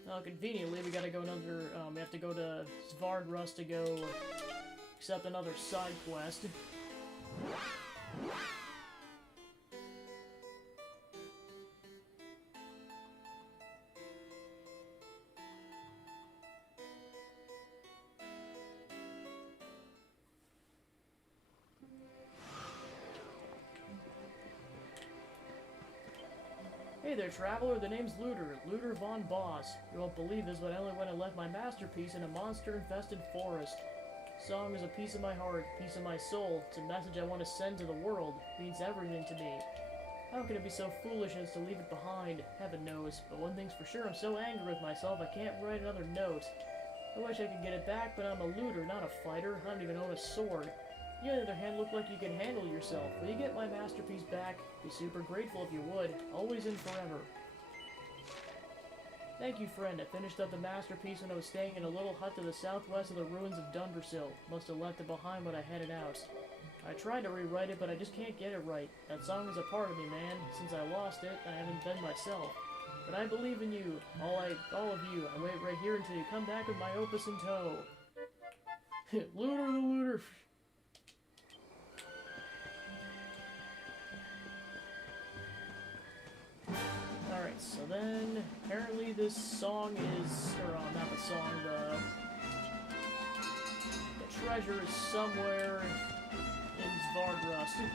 Oh, conveniently, we gotta go we have to go to Svardrust to go accept another side quest. Hey there, traveler. The name's Luther von Boss. You won't believe this, but I only went and left my masterpiece in a monster-infested forest. Song is a piece of my heart, a piece of my soul. It's a message I want to send to the world. It means everything to me. How can it be so foolish as to leave it behind? Heaven knows. But one thing's for sure, I'm so angry with myself I can't write another note. I wish I could get it back, but I'm a looter, not a fighter. I don't even own a sword. You, on the other hand, look like you can handle yourself. Will you get my masterpiece back? Be super grateful if you would. Always and forever. Thank you, friend. I finished up the masterpiece when I was staying in a little hut to the southwest of the ruins of Dundersill. Must have left it behind when I headed out. I tried to rewrite it, but I just can't get it right. That song is a part of me, man. Since I lost it, I haven't been myself. But I believe in you. All of you. I wait right here until you come back with my opus in tow. Looter the looter. Alright, so then, apparently this song is, or not the song, the treasure is somewhere in Svardrust.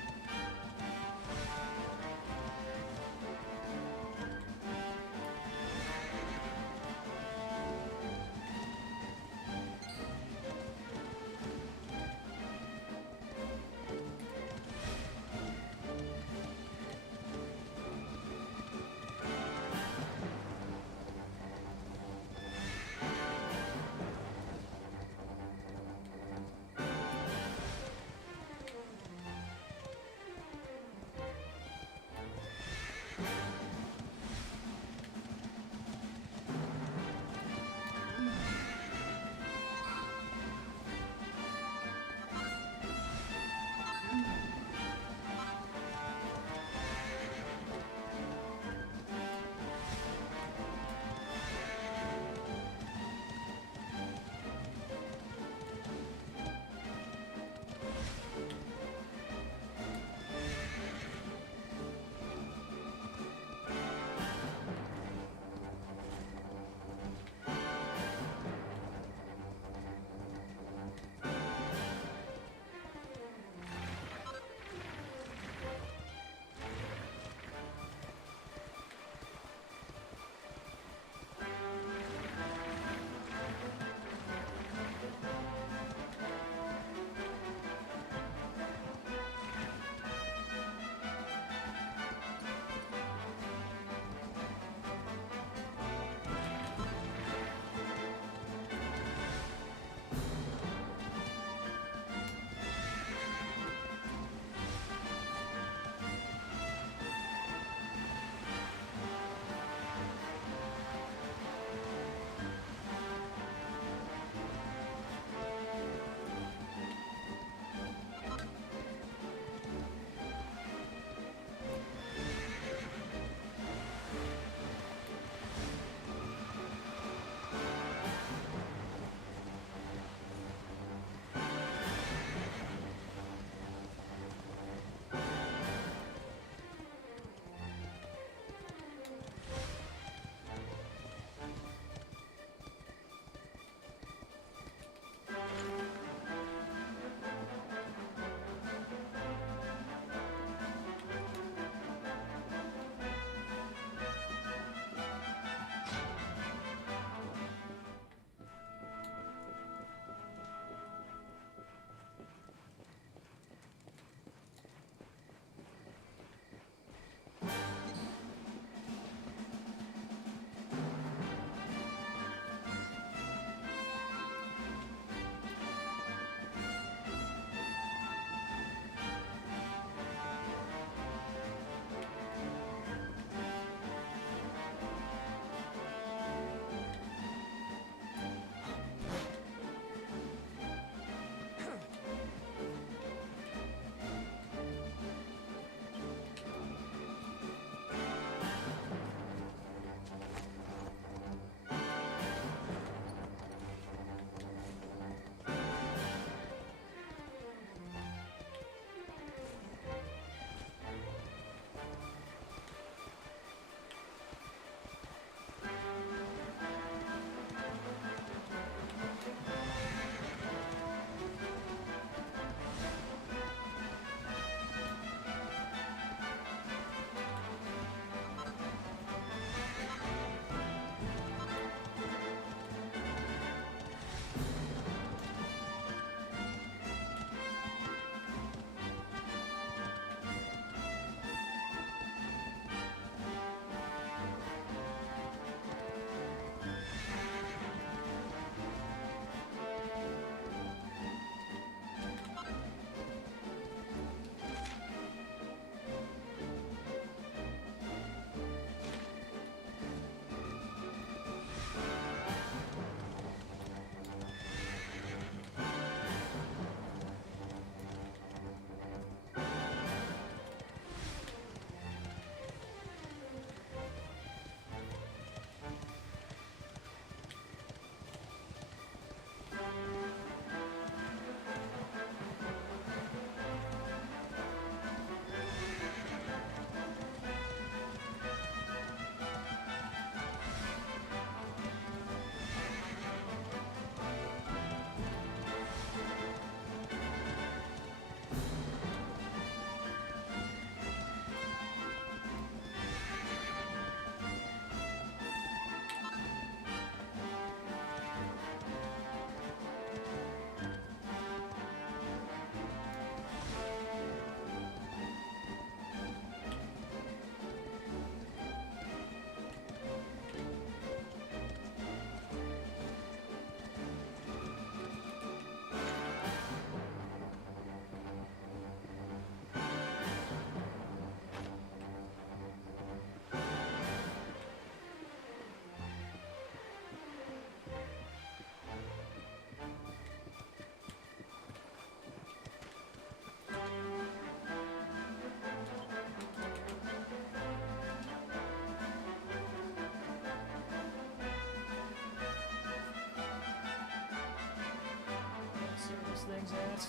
this thing's at.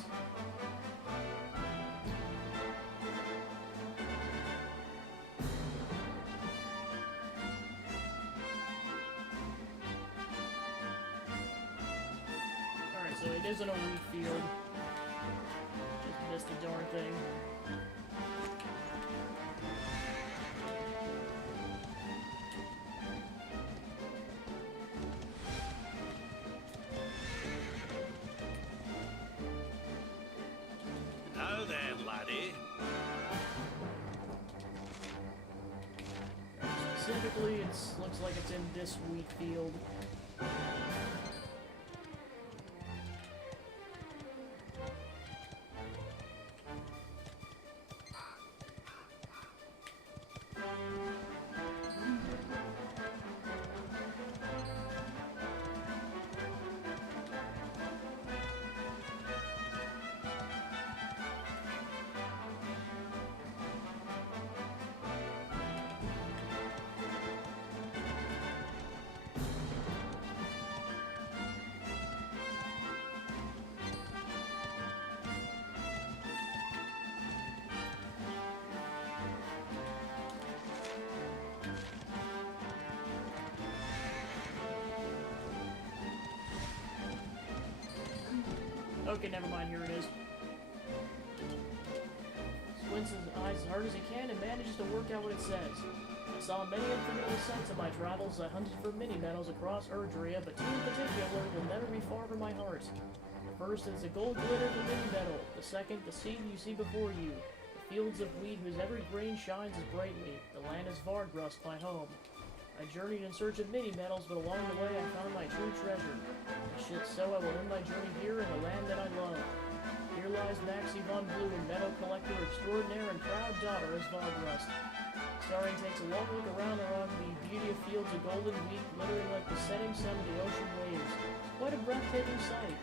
Alright, so it isn't a wheat field. Just missed the darn thing. Now then, laddie. Specifically, it looks like it's in this wheat field. Okay, never mind, here it is. Squints his eyes as hard as he can and manages to work out what it says. I saw many unforgettable sights on my travels. I hunted for mini-metals across Erdrea, but two in particular will never be far from my heart. The first is the gold glitter of the mini-metal. The second, the scene you see before you. The fields of wheat whose every grain shines as brightly. The land is Vargrust, my home. I journeyed in search of mini-metals, but along the way I found my true treasure. So I will end my journey here in the land that I love. Here lies Maxie von Bloom, metal collector extraordinaire and proud daughter as Vargrust. Starring takes a long look around the beauty of fields of golden wheat glittering like the setting sun of the ocean waves. Quite a breathtaking sight.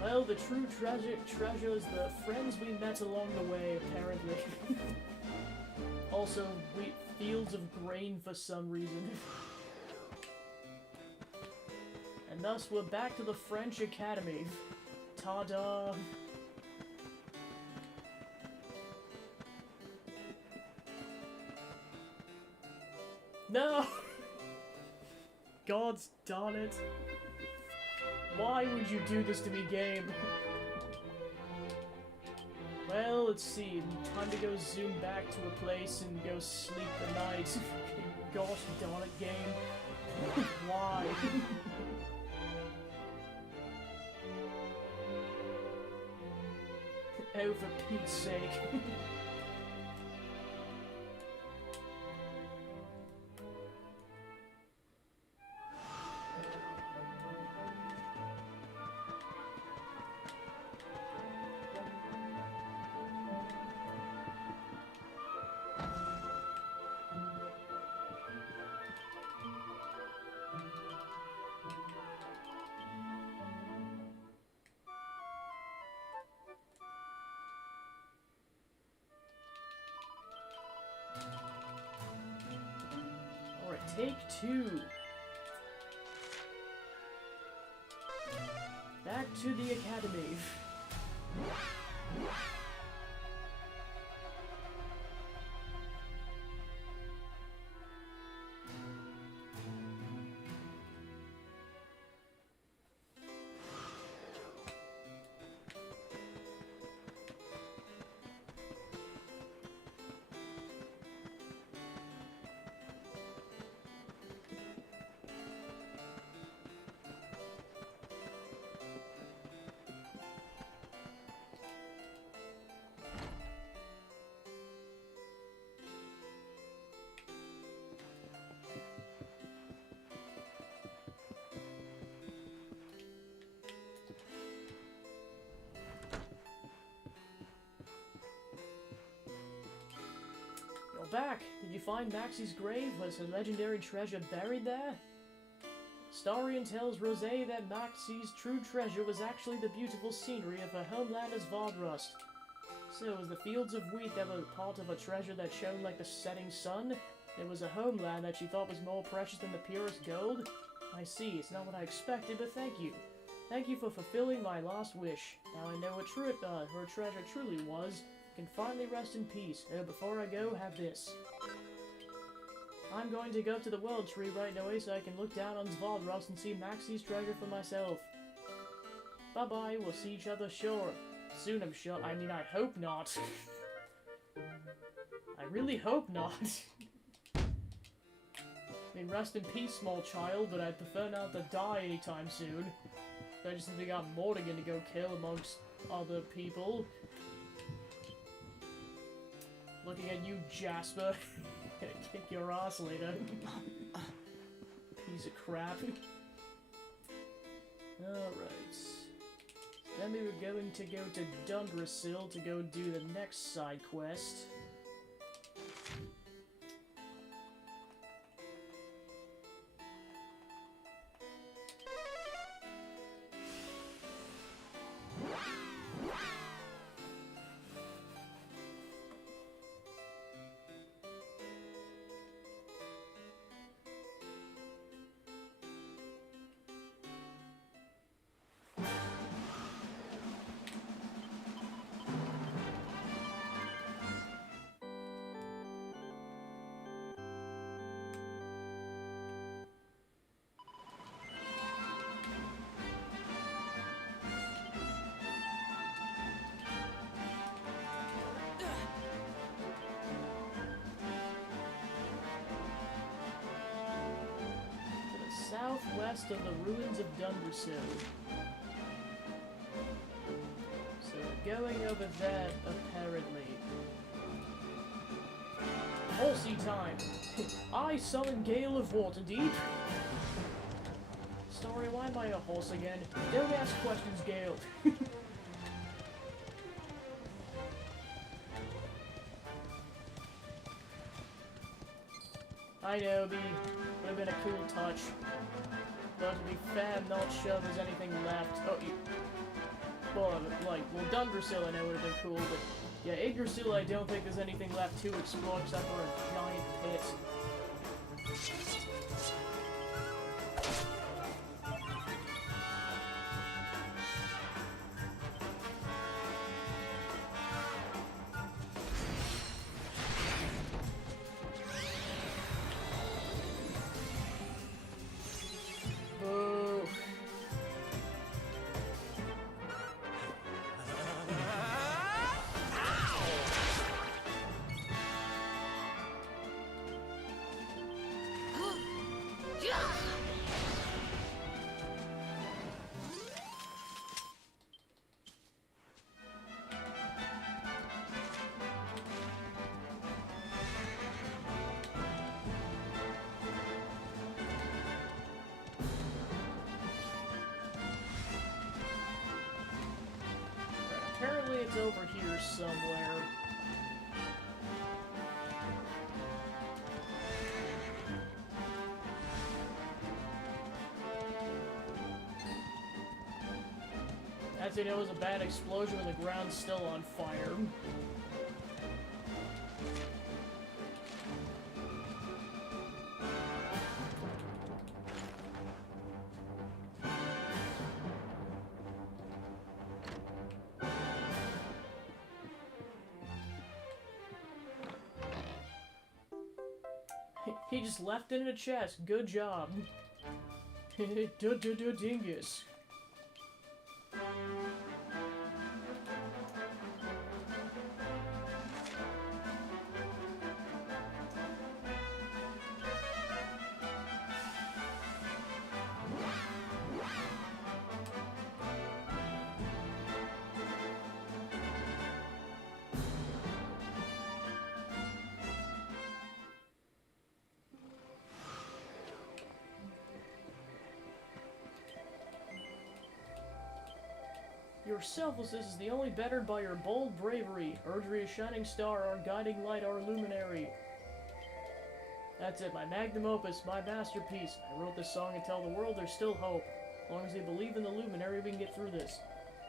Well, the true treasure is the friends we met along the way, apparently. Also, wheat fields of grain for some reason. And thus, we're back to the French Academy. Ta-da! No! God's darn it. Why would you do this to me, game? Well, let's see. Time to go zoom back to a place and go sleep the night. Gosh darn it, game. Why? Oh, for Pete's sake. Take two. Back to the academy. Back. Did you find Maxie's grave? Was her legendary treasure buried there? Starion tells Rose that Maxie's true treasure was actually the beautiful scenery of her homeland as Vardrust. So, was the fields of wheat that were part of a treasure that shone like the setting sun? It was a homeland that she thought was more precious than the purest gold? I see, it's not what I expected, but thank you. Thank you for fulfilling my last wish. Now I know what her treasure truly was. I can finally rest in peace. Oh, before I go, have this. I'm going to go up to the World Tree right away so I can look down on Zvaldros and see Maxie's treasure for myself. Bye-bye, we'll see each other sure. Soon, I'm sure. I mean, I hope not. I really hope not. I mean, rest in peace, small child, but I'd prefer not to die anytime soon. I just think they got Mortigan to go kill amongst other people. Looking at you, Jasper. Gonna kick your ass later. Piece of crap. Alright. Then we were going to go to Dundrasil to go do the next side quest. Southwest of the ruins of Dundrasil. So we're going over there, apparently. Horsey time! I summon Gale of Waterdeep! Sorry, why am I a horse again? Don't ask questions, Gale! I know, would have been a cool touch. But to be fair, I'm not sure there's anything left. Oh, well, Dundrasil I know would have been cool, but yeah, Yggdrasil I don't think there's anything left to explore except for a giant pit. Apparently it's over here somewhere. As you know, it was a bad explosion when the ground's still on fire. He just left it in a chest. Good job. Dingus. Your selflessness is the only bettered by your bold bravery. Erdry, a shining star, our guiding light, our luminary. That's it, my magnum opus, my masterpiece. I wrote this song to tell the world there's still hope. As long as they believe in the luminary, we can get through this.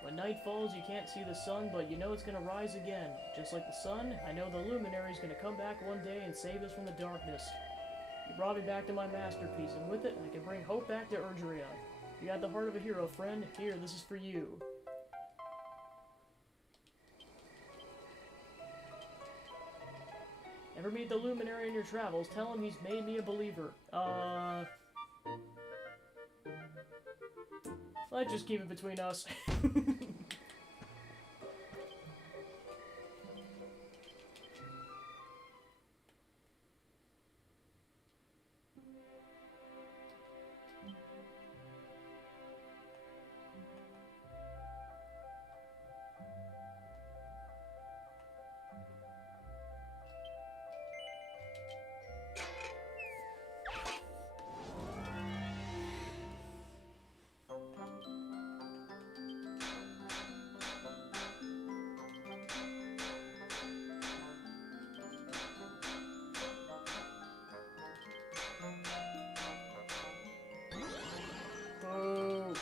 When night falls, you can't see the sun, but you know it's gonna rise again. Just like the sun, I know the luminary's gonna come back one day and save us from the darkness. You brought me back to my masterpiece, and with it, I can bring hope back to Erdrea. You got the heart of a hero, friend. Here, this is for you. Ever meet the luminary in your travels, tell him he's made me a believer. Let's just keep it between us. Oh.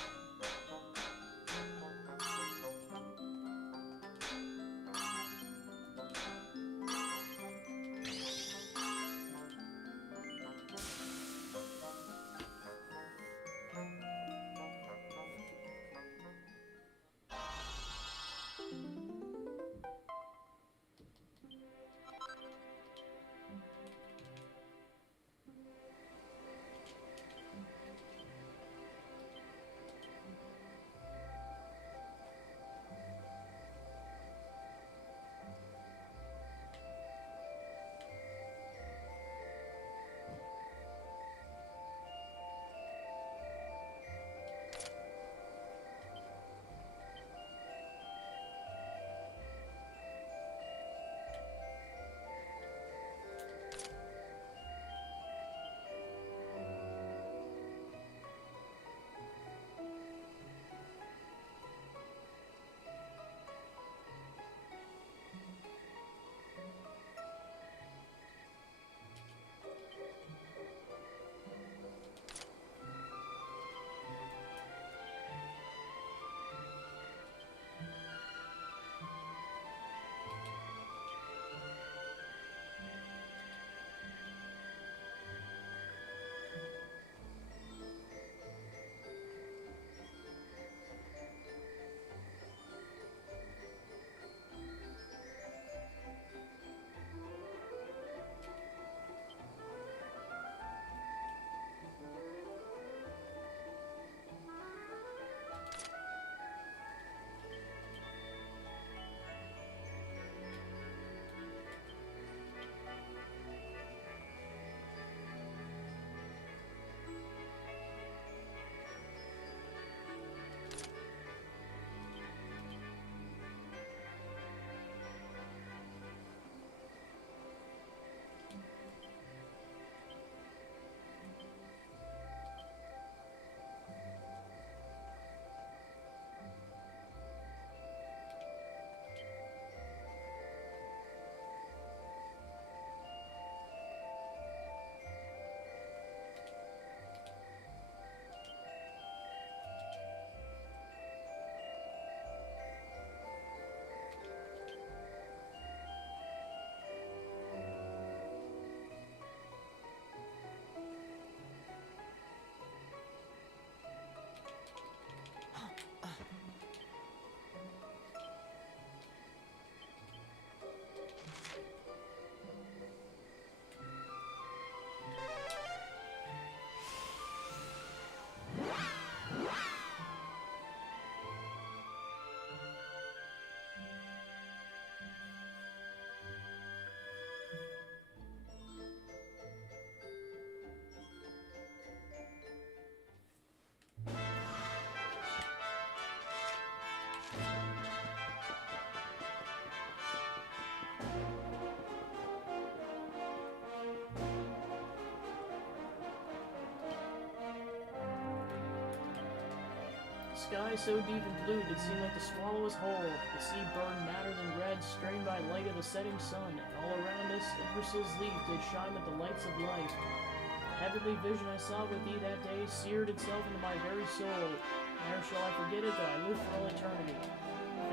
Sky so deep and blue it seemed like to swallow us whole. The sea burned madder than red, strained by light of the setting sun, and all around Idris's leaf did shine with the lights of life. The heavenly vision I saw with thee that day seared itself into my very soul. Ne'er shall I forget it, though I live for all eternity.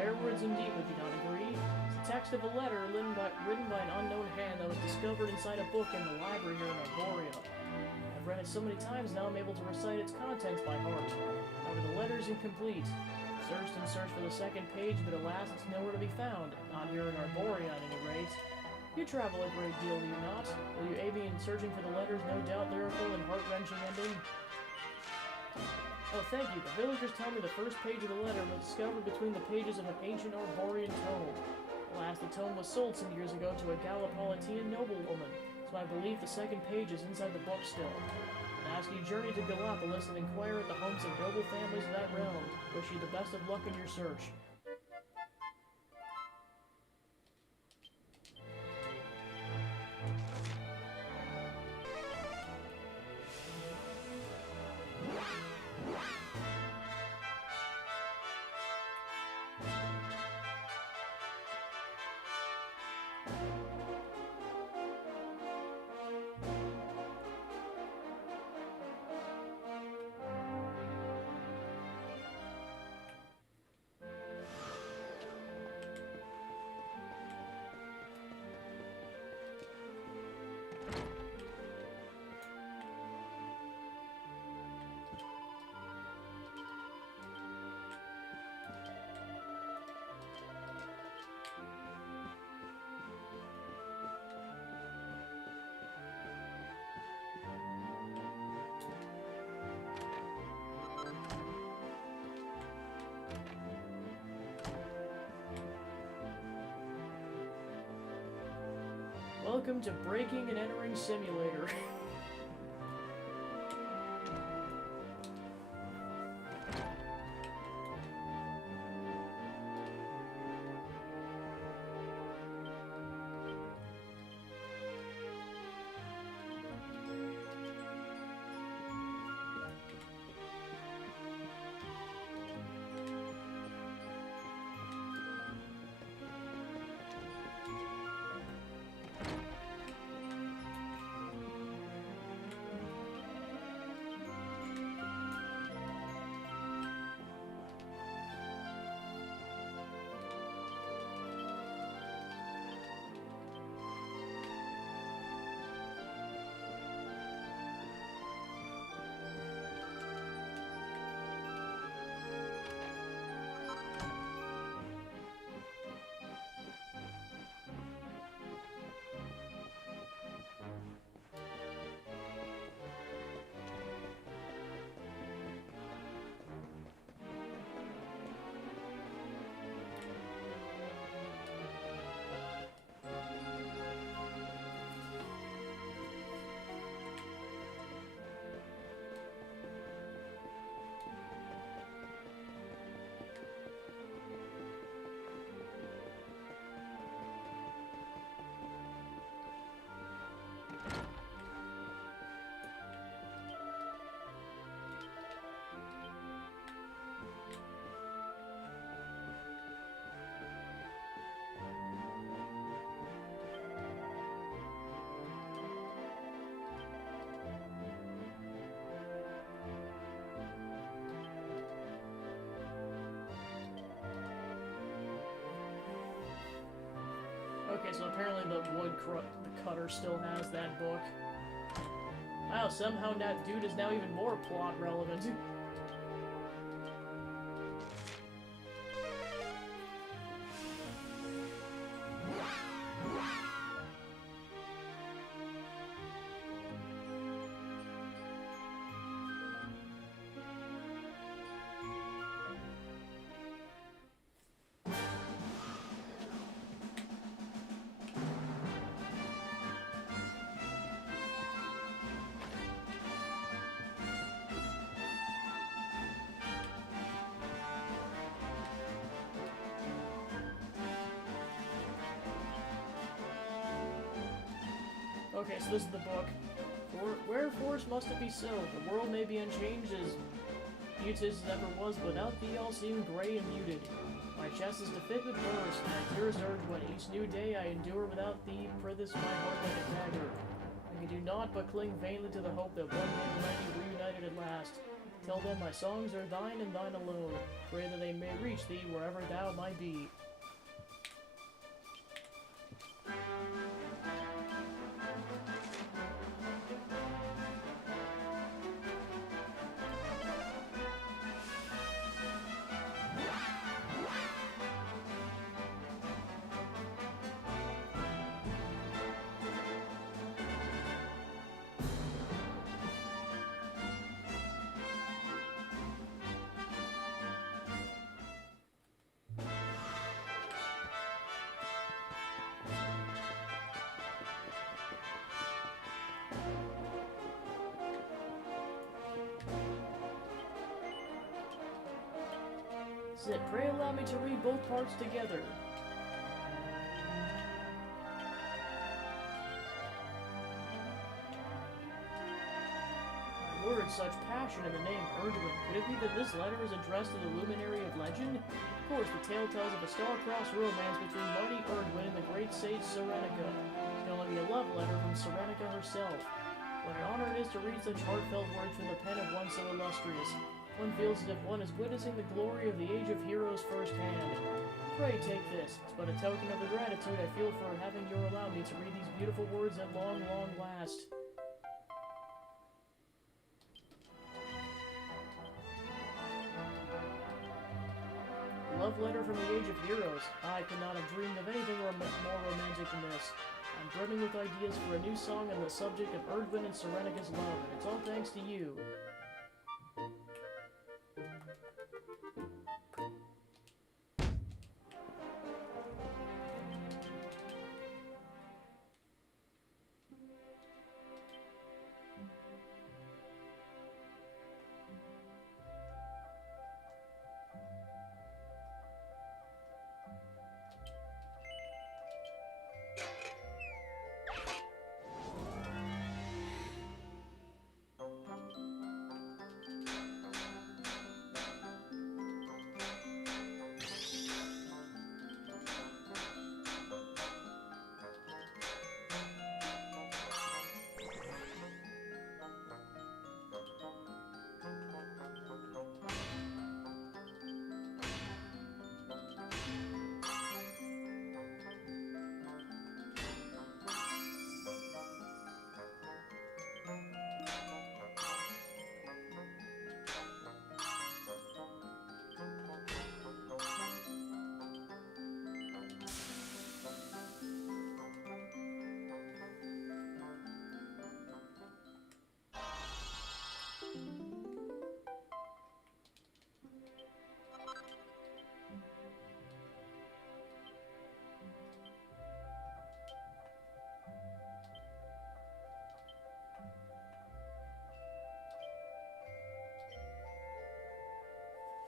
Fair words indeed, would you not agree? It's the text of a letter written by an unknown hand that was discovered inside a book in the library here in Arborea. I've read it so many times now I'm able to recite its contents by heart. However, the letter is incomplete. Searched and searched for the second page, but alas, it's nowhere to be found. Not here in Arborea, at any rate. You travel a great deal, do you not? Will you aid me in searching for the letter's no doubt lyrical and heart-wrenching ending? Oh, thank you. The villagers tell me the first page of the letter was discovered between the pages of an ancient Arborean tome. Alas, the tome was sold some years ago to a Gallipolitan noblewoman, so I believe the second page is inside the book still. I ask you journey to Gallipolis and inquire at the homes of noble families of that realm. Wish you the best of luck in your search. Welcome to Breaking and Entering Simulator. Okay, so apparently the cutter still has that book. Wow, somehow that dude is now even more plot relevant. Okay, so this is the book. Wherefore must it be so? The world may be unchanged as beauteous as ever was, but without thee all seem grey and muted. My My chest is to fit with burst, my tears urge when each new day I endure without thee, prithest my heart like a dagger. I can do naught but cling vainly to the hope that one day we might be reunited at last. Till then my songs are thine and thine alone. Pray that they may reach thee wherever thou might be. Zip, pray allow me to read both parts together. Words such passion in the name Erdwin. Could it be that this letter is addressed to the luminary of legend? Of course, the tale tells of a star-crossed romance between mighty Erdwin and the great sage Serenica. It can only be a love letter from Serenica herself. What an honor it is to read such heartfelt words from the pen of one so illustrious. One feels as if one is witnessing the glory of the Age of Heroes firsthand. Pray take this. It's but a token of the gratitude I feel for having you allow me to read these beautiful words at long, long last. Love letter from the Age of Heroes. I could not have dreamed of anything more romantic than this. I'm brimming with ideas for a new song on the subject of Erdwin and Serenica's love, and it's all thanks to you.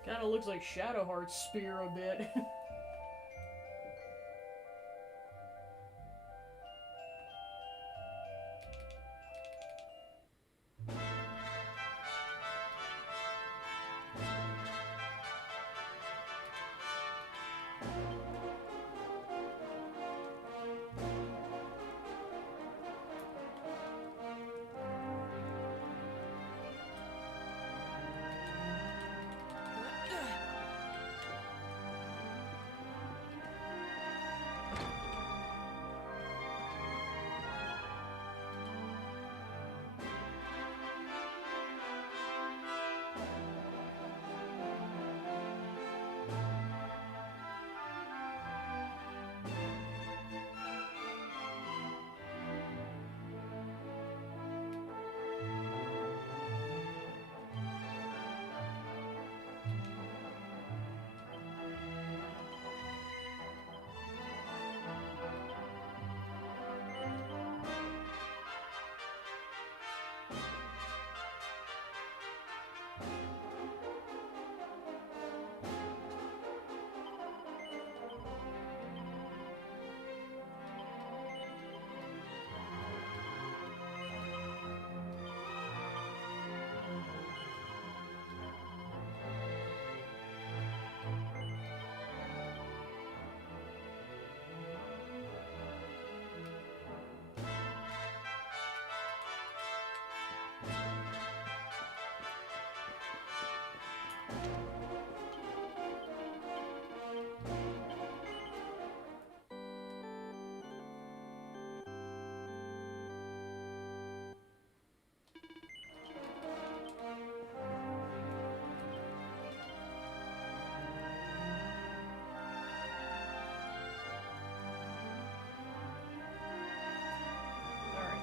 Kinda looks like Shadowheart's spear a bit.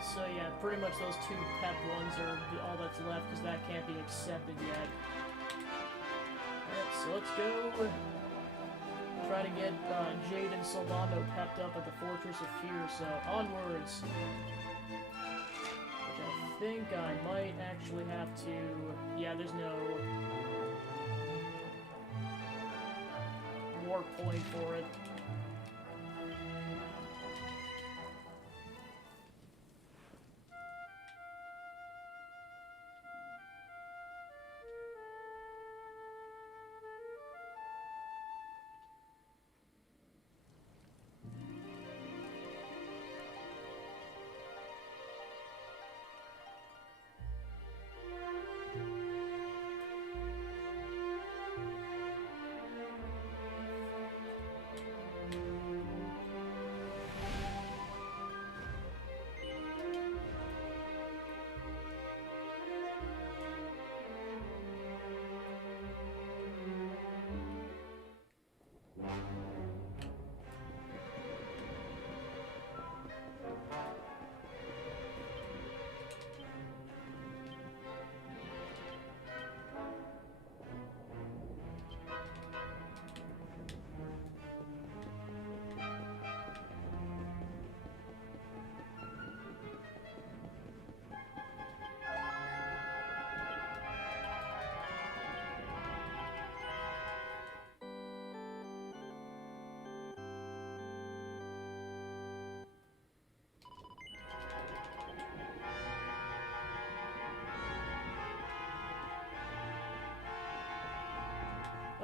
So yeah, pretty much those two pep ones are all that's left, because that can't be accepted yet. Alright, so let's go try to get Jade and Sylvando pepped up at the Fortress of Fear, so onwards. Which I think I might actually have to... Yeah, there's no warp point for it.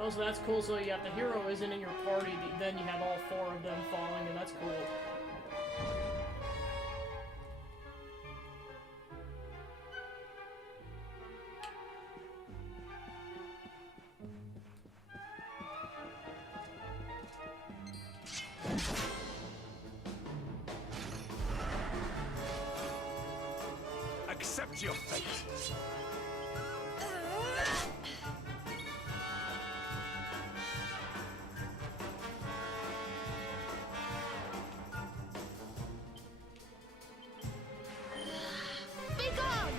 Oh, so that's cool. So yeah, if the hero isn't in your party, then you have all four of them falling, and that's cool. Accept your fate. Be gone!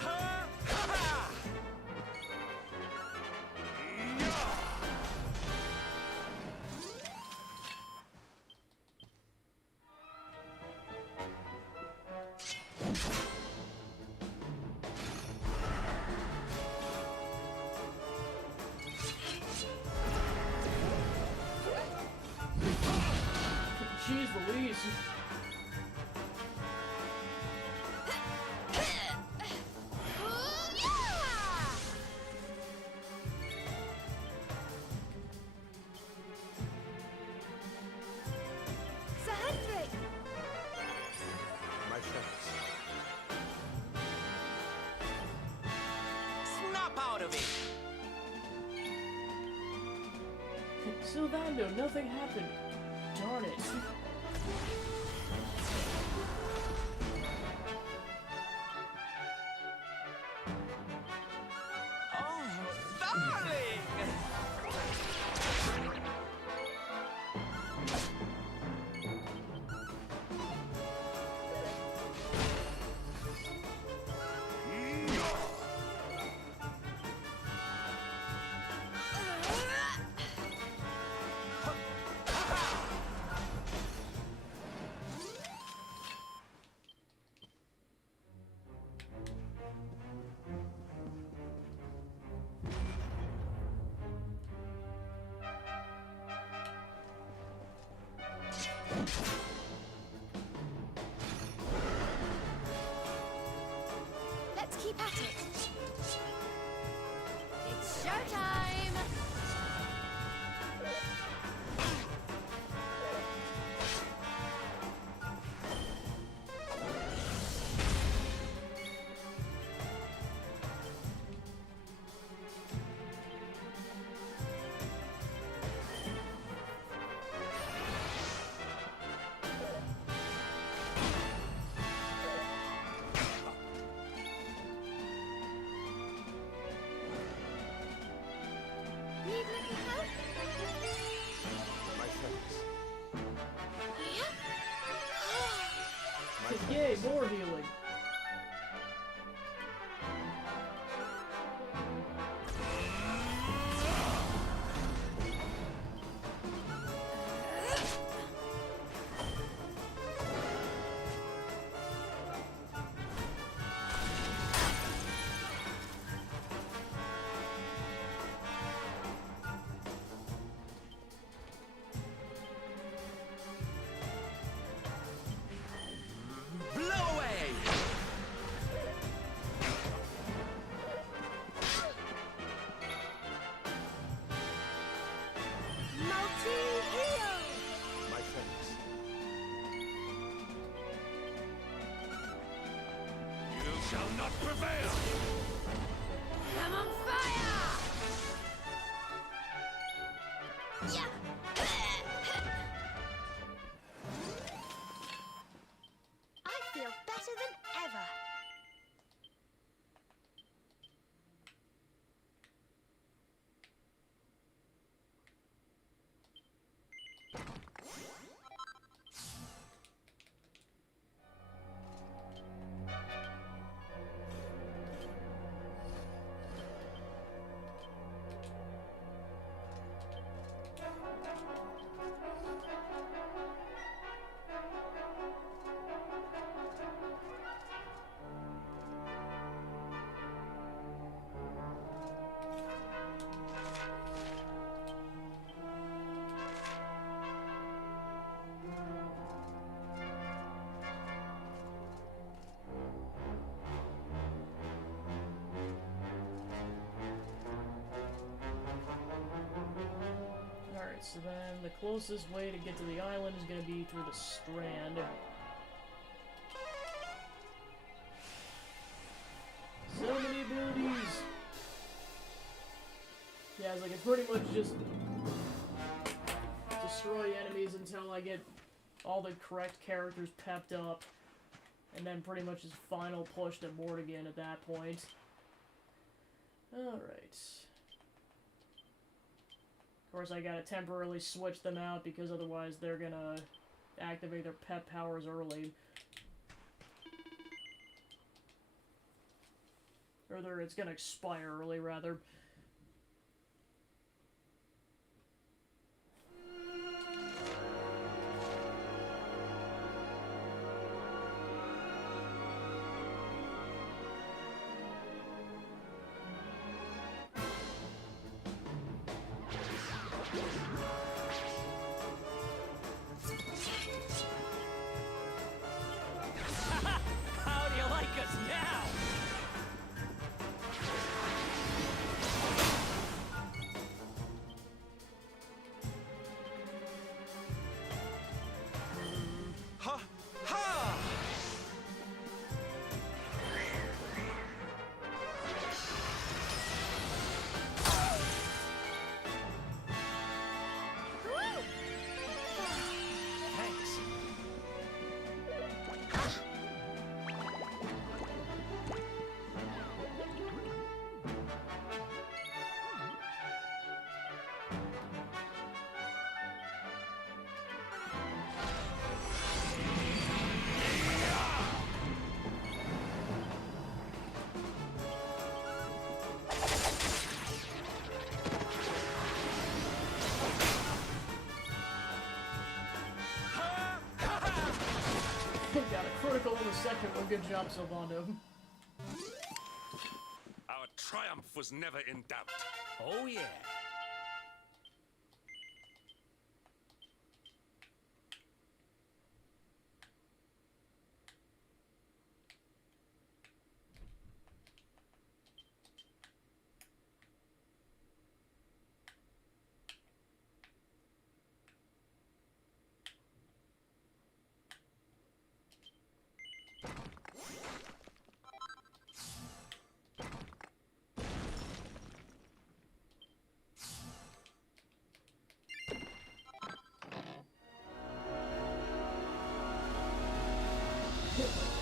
Ha! Ha! Ha! Jeez Louise. Sir Henrik! My friends. Snap out of it! Sylvando, nothing happened. Darn it. Oh, darling! Yay, more healing. Blow away! Multi-heal! My thanks. You shall not prevail! I'm on fire! Yeah! I feel better than ever. Alright, so then the closest way to get to the island is going to be through the Strand. So many abilities! Yeah, it's like it's pretty much just destroy enemies until I get all the correct characters pepped up. And then pretty much just final push to Mortigan at that point. Alright. Of course, I gotta temporarily switch them out because otherwise they're gonna activate their pet powers early. Or it's gonna expire early, rather. How do you like us now? Ha! Ha! Woo! Thanks. Got a critical in the second one. Good job, Sylvando. Our triumph was never in doubt. Oh yeah.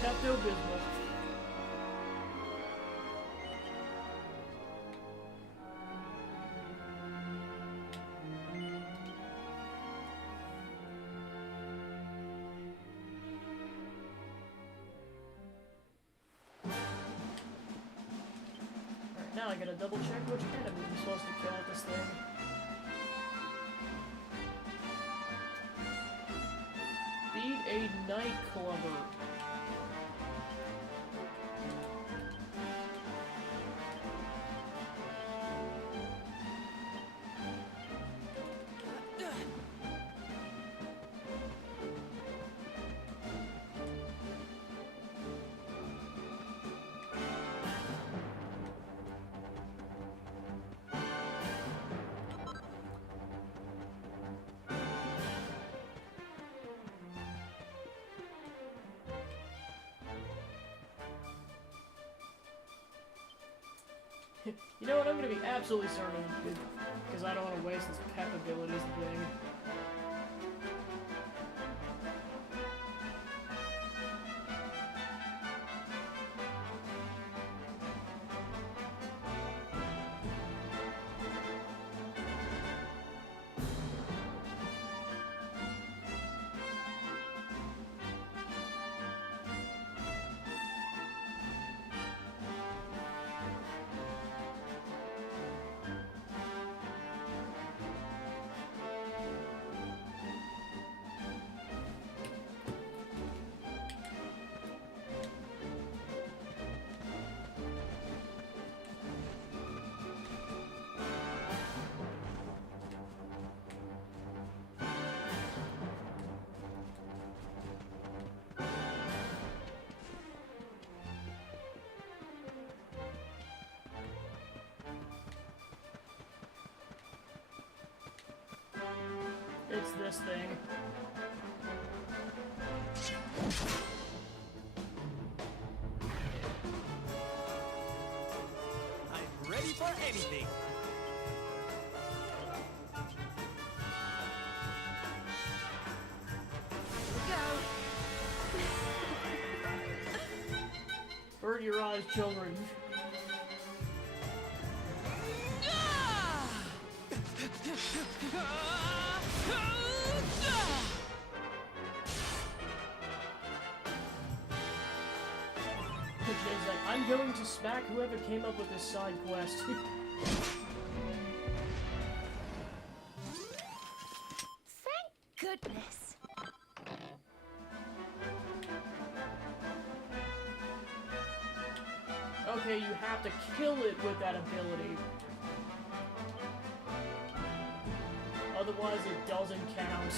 Pepto-Bismol. Now I gotta double check which enemy I'm supposed to kill with this thing. Beat a nightclubber. You know what, I'm gonna be absolutely certain, because I don't want to waste this pep abilities thing. It's this thing. I'm ready for anything. Burn your eyes, children. Jay's like, I'm going to smack whoever came up with this side quest. Thank goodness. Okay, you have to kill it with that ability. Otherwise, it doesn't count.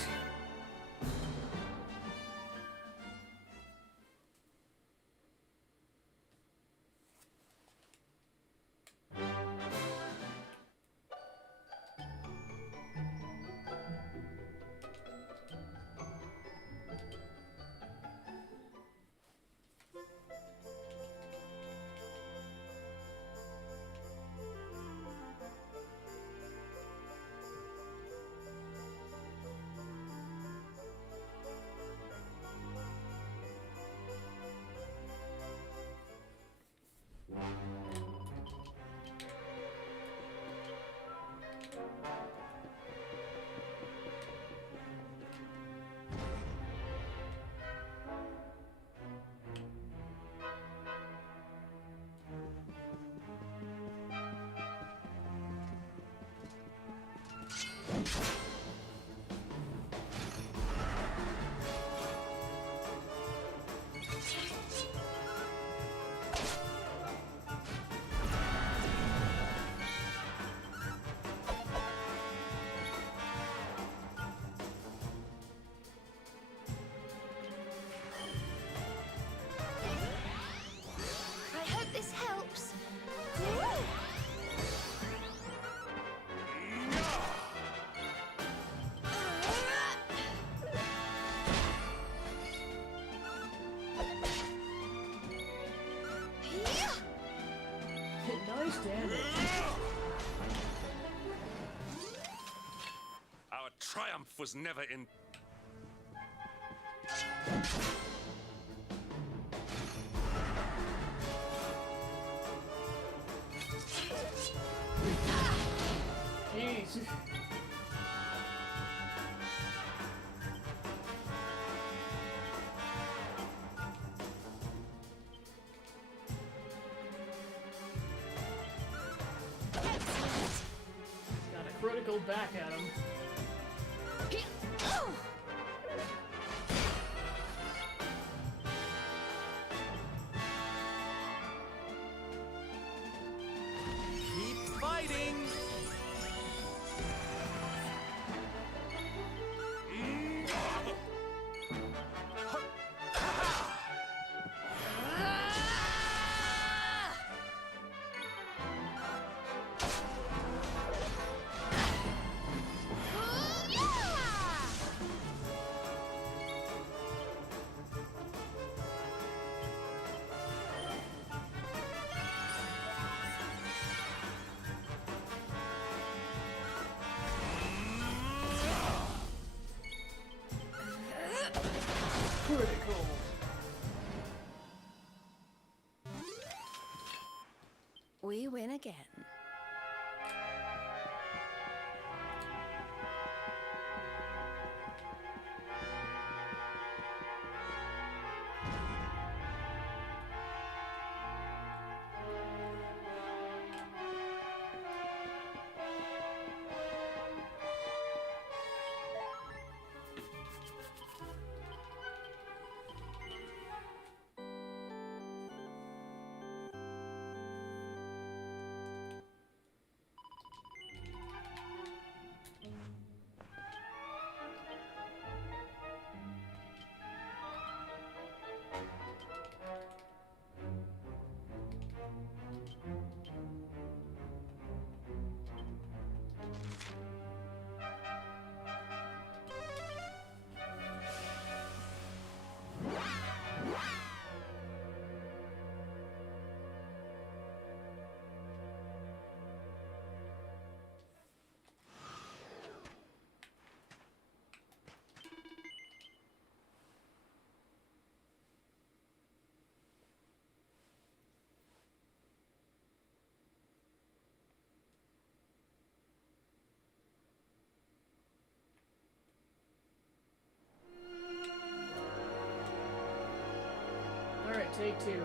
I hope this helps. Nice damage. Our triumph was never in. Jeez. go back at him. Keep fighting. Critical. We win again. Alright, take two.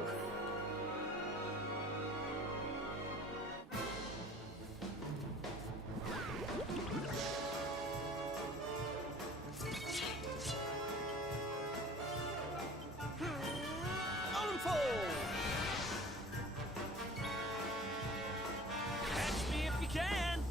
Unfold. Catch me if you can.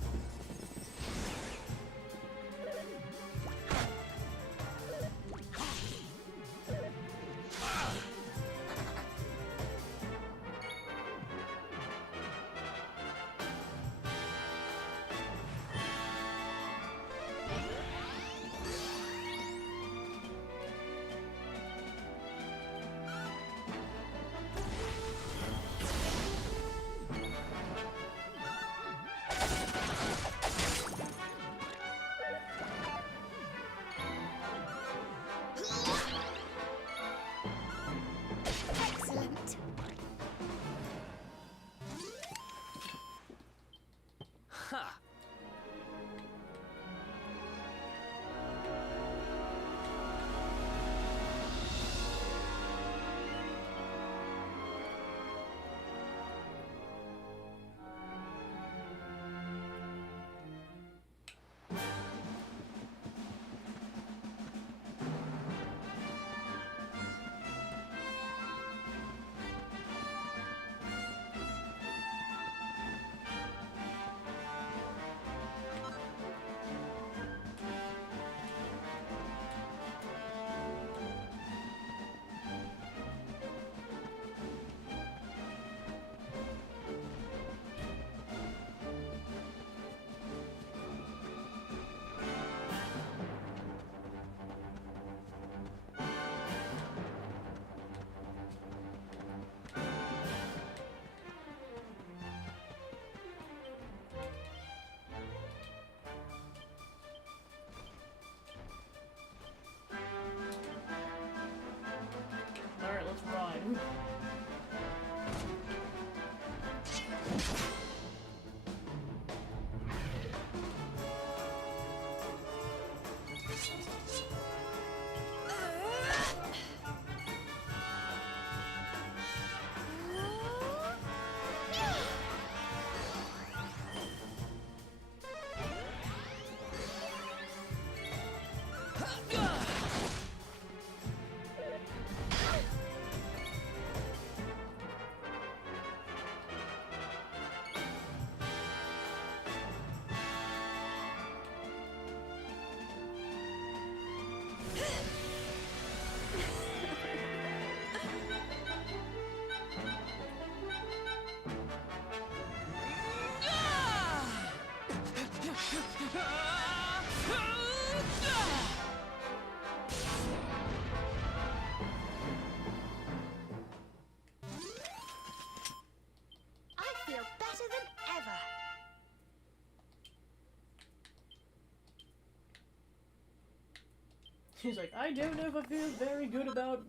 He's like, I don't know if I feel very good about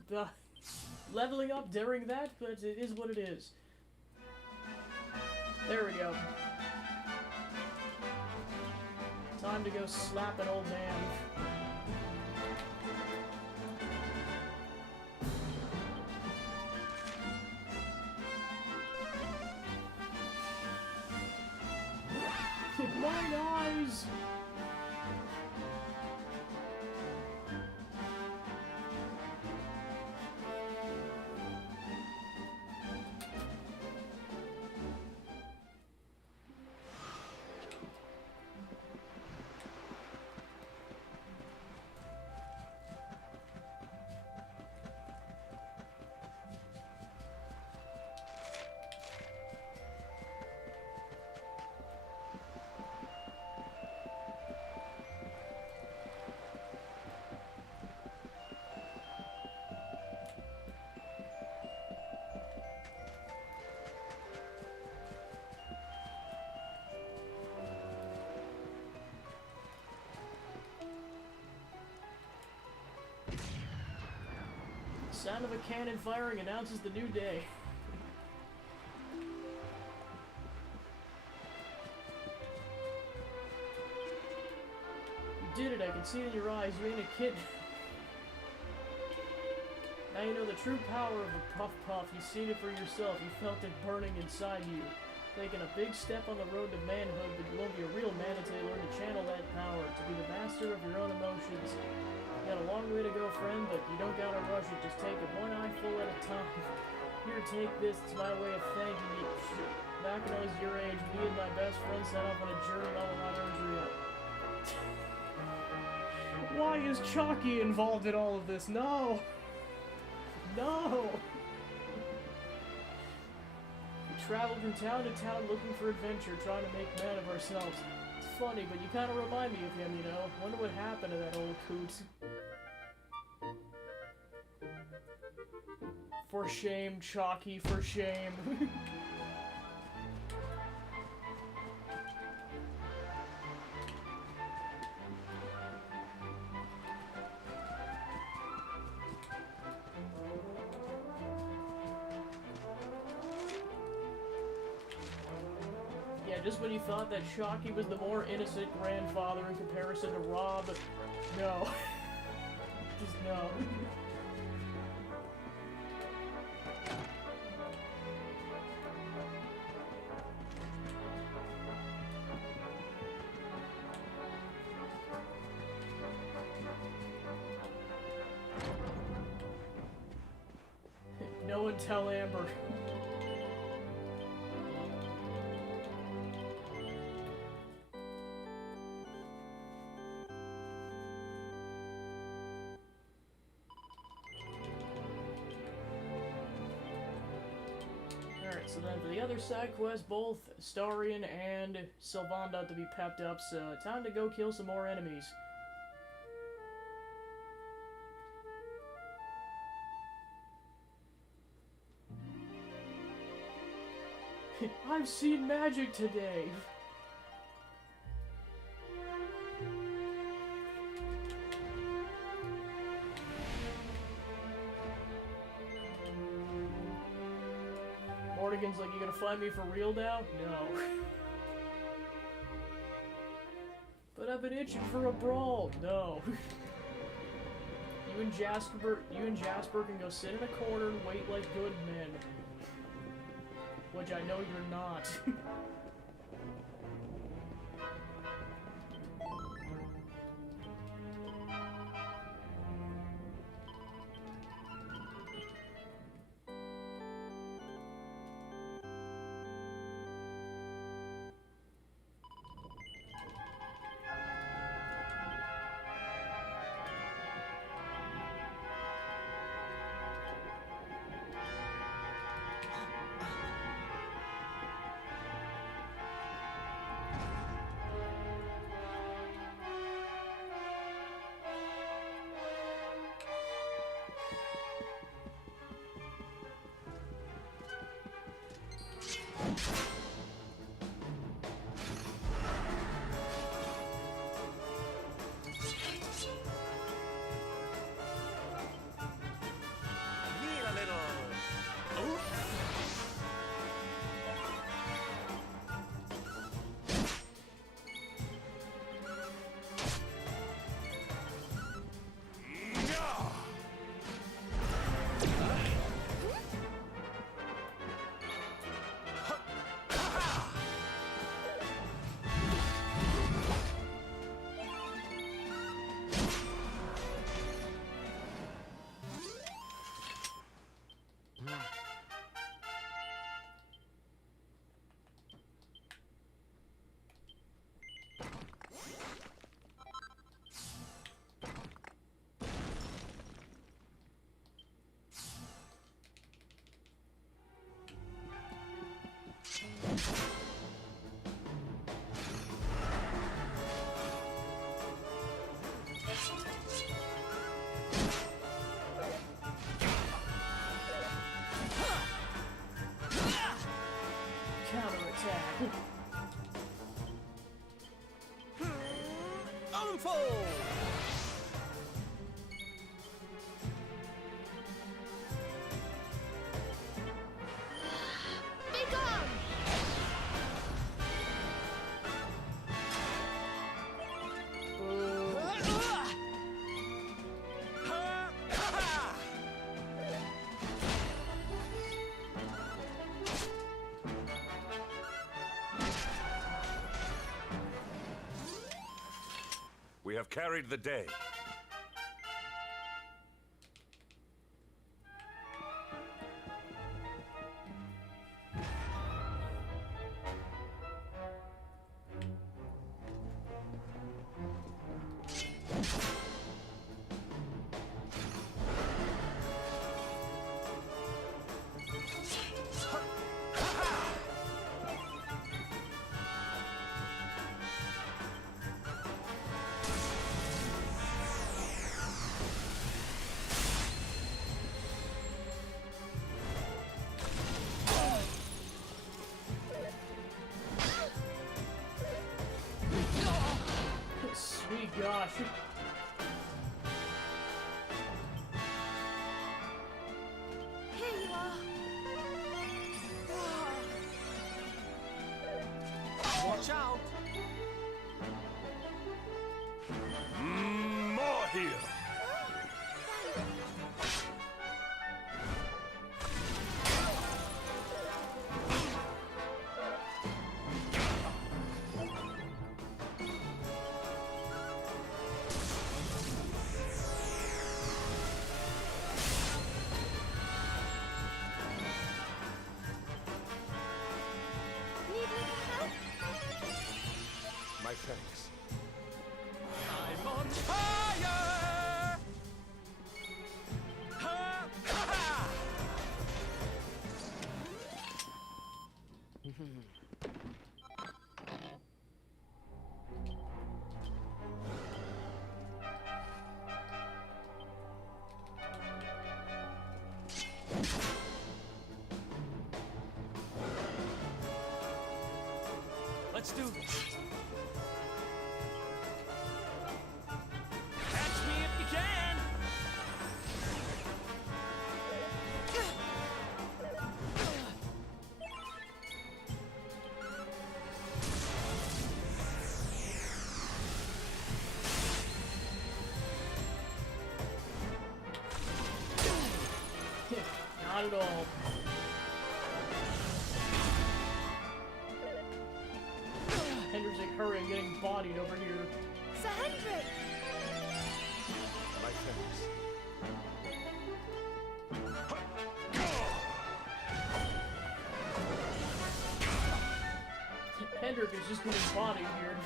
leveling up during that, but it is what it is. There we go. Time to go slap an old man. Mine eyes! The sound of a cannon firing announces the new day. You did it, I can see it in your eyes, you ain't a kid. Now you know the true power of the Puff Puff, you've seen it for yourself, you felt it burning inside you. Taking a big step on the road to manhood, but you won't be a real man until you learn to channel that power, to be the master of your own emotions. You got a long way to go, friend, but you don't gotta rush it. Just take it one eyeful at a time. Here, take this. It's my way of thanking you. Back when I was your age, me and my best friend set off on a journey all around Erdrea. Why is Chalky involved in all of this? No! No! We traveled from town to town looking for adventure, trying to make men of ourselves. It's funny, but you kind of remind me of him, you know? Wonder what happened to that old coot. For shame, Chalky, for shame. Yeah, just when you thought that Chalky was the more innocent grandfather in comparison to Rob, no. Just no. No one tell Amber. Alright, so then for the other side quests, both Starion and Sylvanda to be pepped up, so time to go kill some more enemies. I've seen magic today! Morrigan's like, you gonna find me for real now? No. But I've been itching for a brawl. No. You and Jasper can go sit in a corner and wait like good men. Which I know you're not. have carried the day. Sweet gosh. Here you are. Watch out! More here! Need a little help? My thanks. I'm on fire! Ha! Ha! Ha! Let's do this. Catch me if you can! Not at all. Hendrik's like, hurry, I'm getting bodied over here. Sir Hendrik! My thanks. Hendrik is just getting bodied here.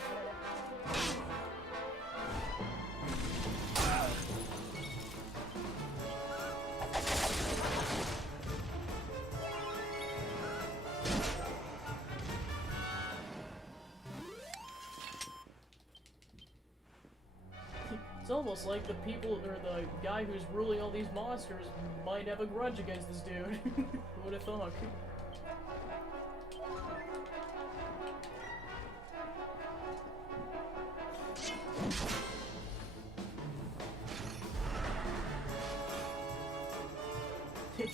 It's almost like the people, or the guy who's ruling all these monsters might have a grudge against this dude. Who would have thought?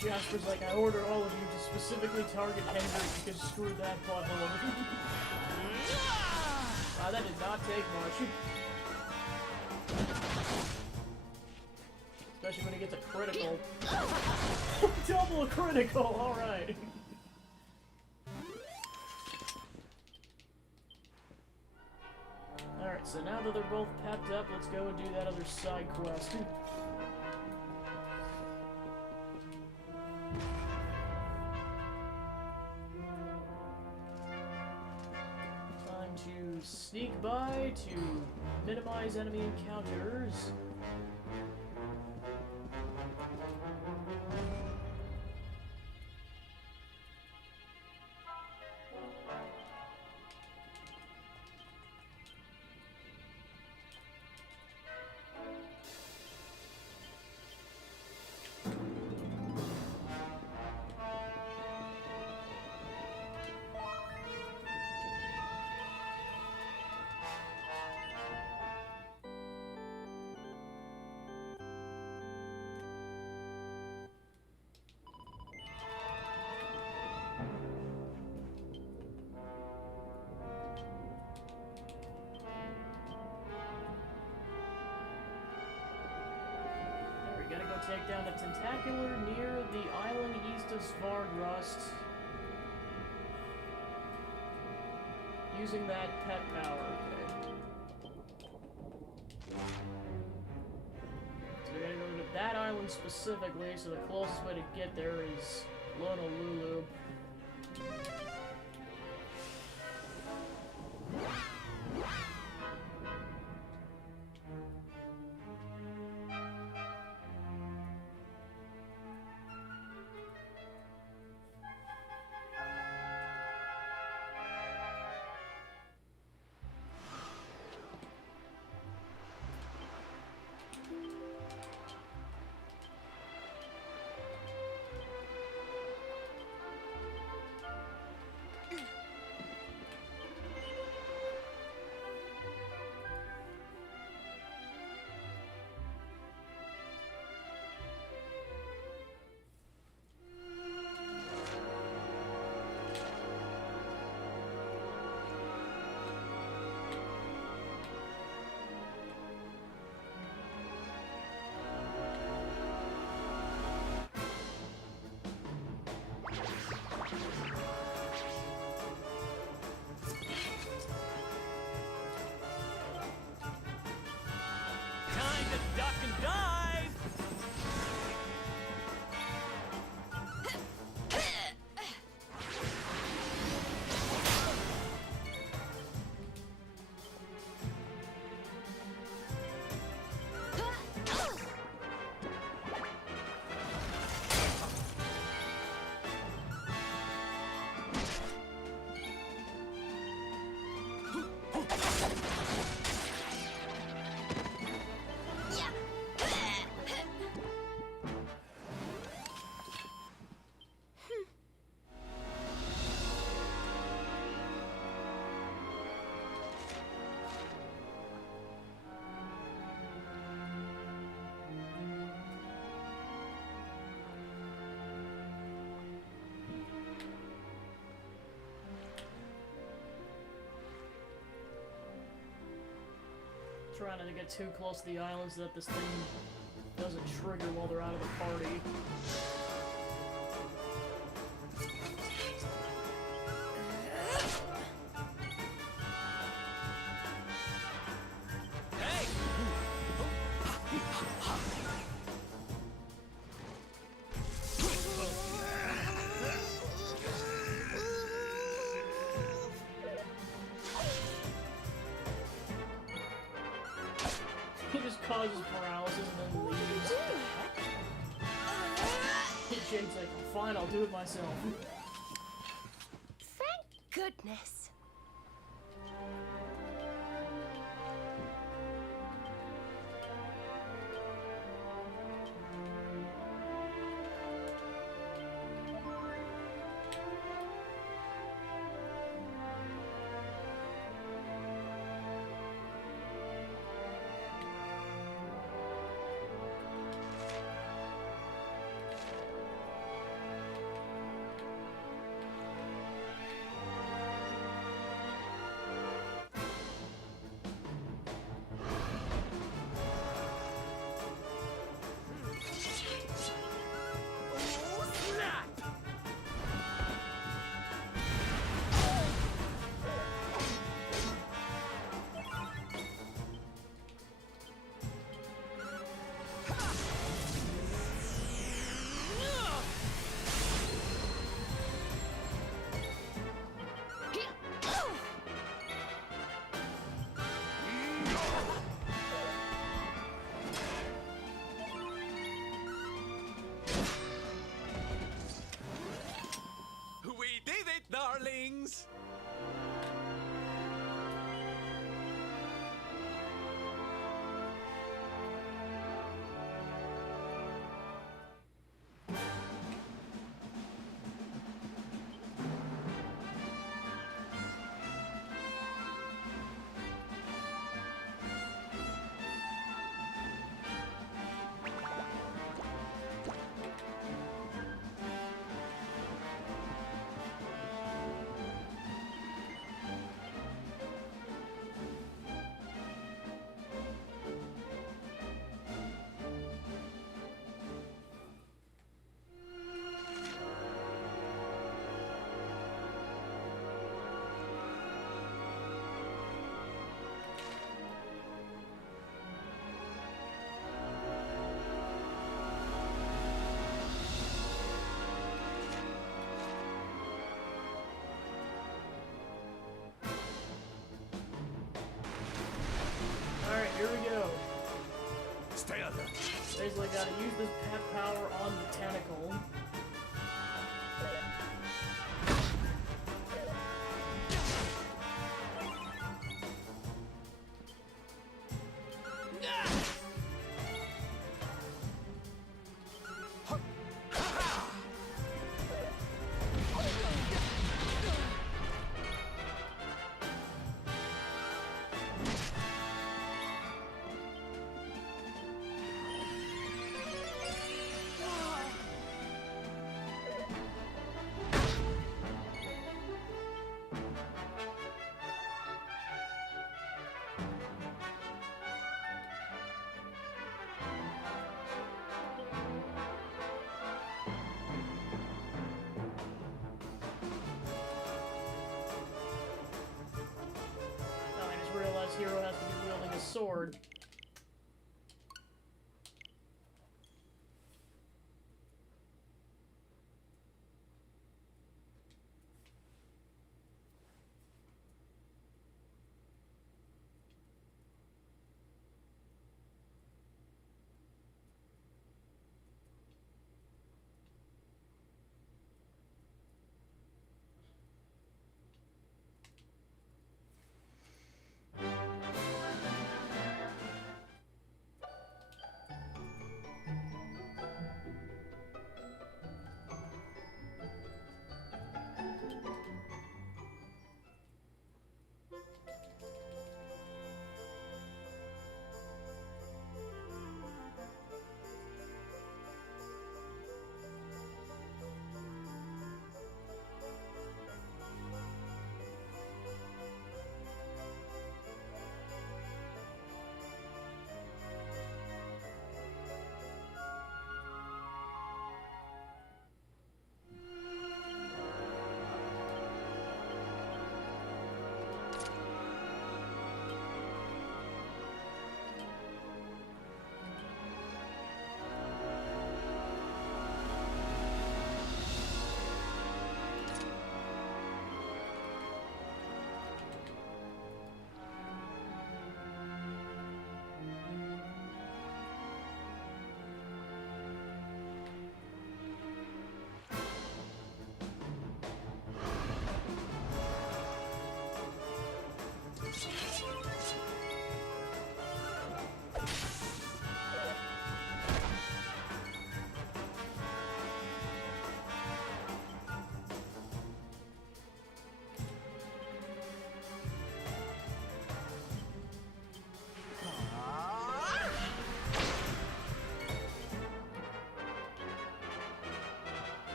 Jasper's like, I order all of you to specifically target Hendrik because screw that butthole. Wow, that did not take much. Especially when he gets a critical. Double critical, alright. Alright, so now that they're both pepped up, let's go and do that other side quest. Time to sneak by to minimize enemy encounters. Take down the tentacular near the island east of Svargrust. Using that pet power, okay. that island specifically, so the closest way to get there is Honolulu. Time to duck and dive! Trying not to get too close to the islands so that this thing doesn't trigger while they're out of the party. Hey! He just causes paralysis and then leaves. Jake's like, fine, I'll do it myself. Thank goodness. I gotta use this pet power on the tentacle. Realize Hero has to be wielding a sword.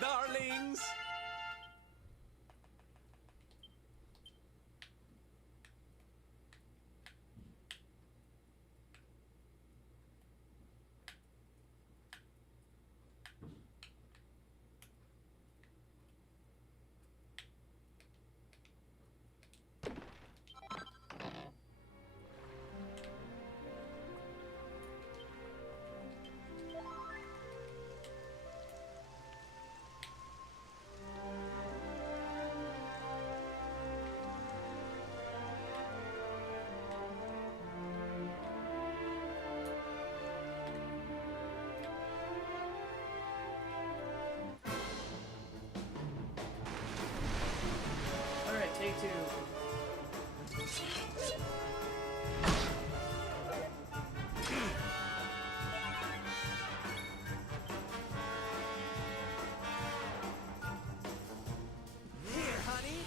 darlings! Alright, take two. Here, honey!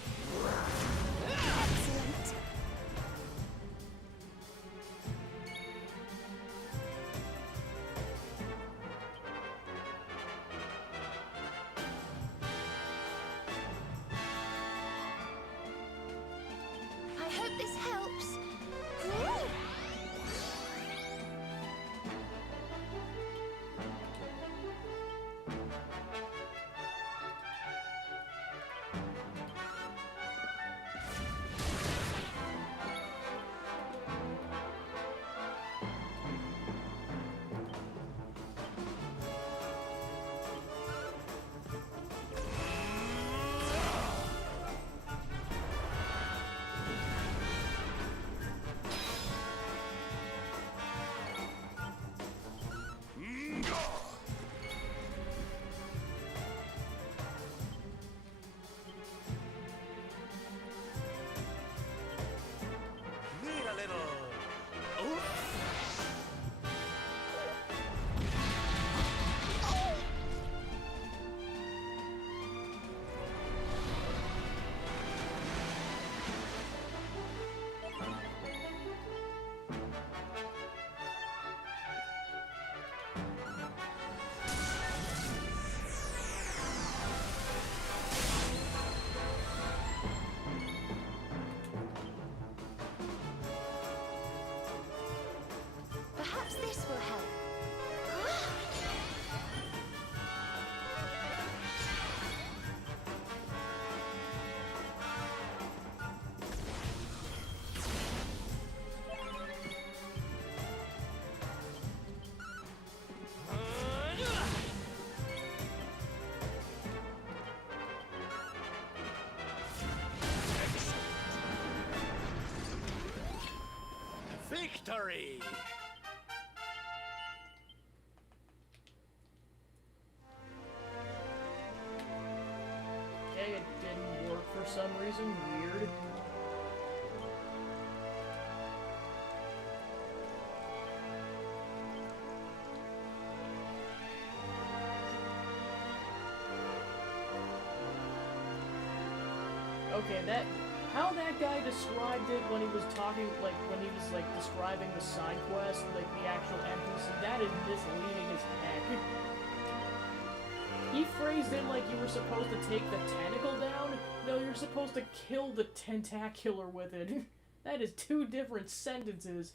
Excellent. hope this helps. Need a little. Perhaps this will help. Victory! Okay, it didn't work for some reason. Weird. Okay, how that guy described it when he was talking, like, when he was, like, describing the side quest, like, the actual NPC, that is misleading as heck. He phrased it like you were supposed to take the tentacle down. No, you're supposed to kill the tentacular with it. That is two different sentences.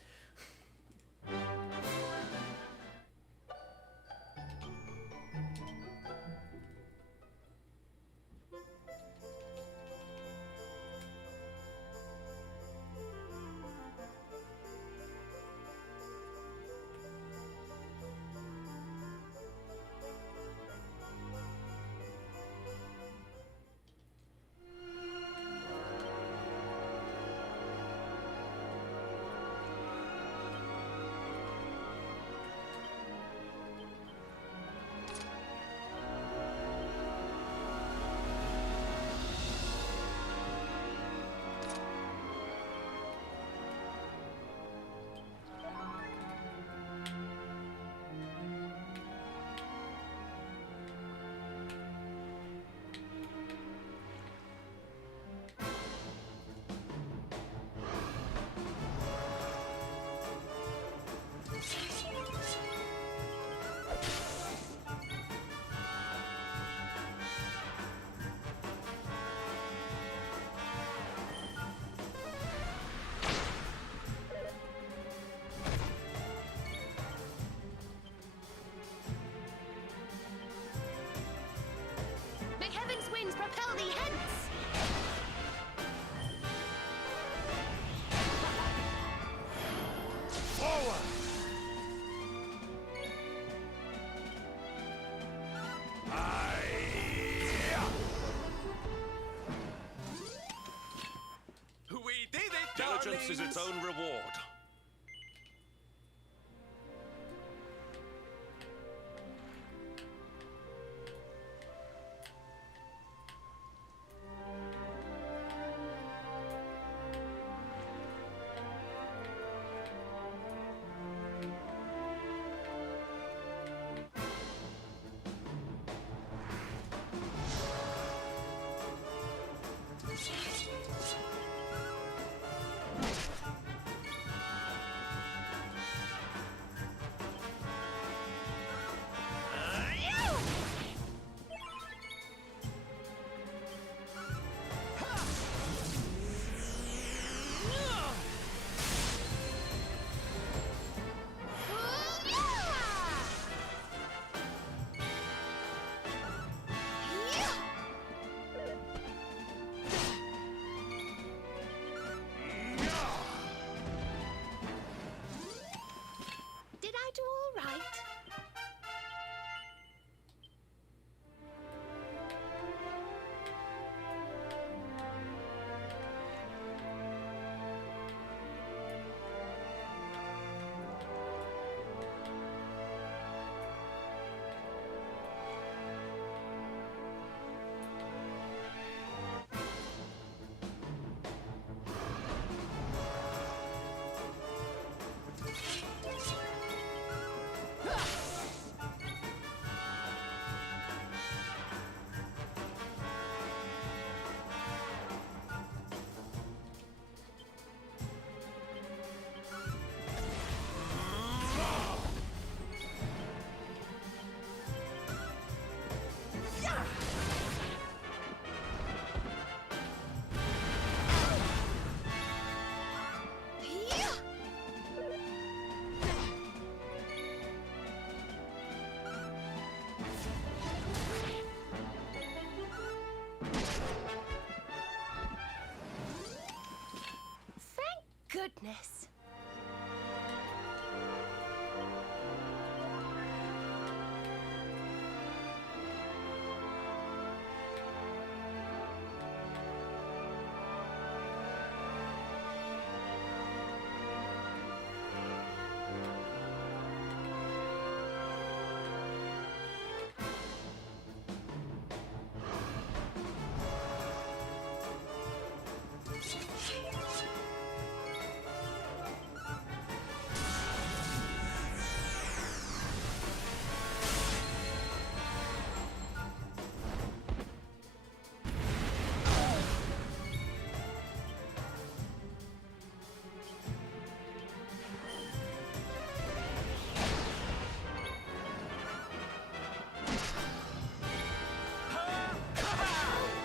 May heaven's winds propel thee hence! Forward! We did it, Diligence is its own reward. goodness.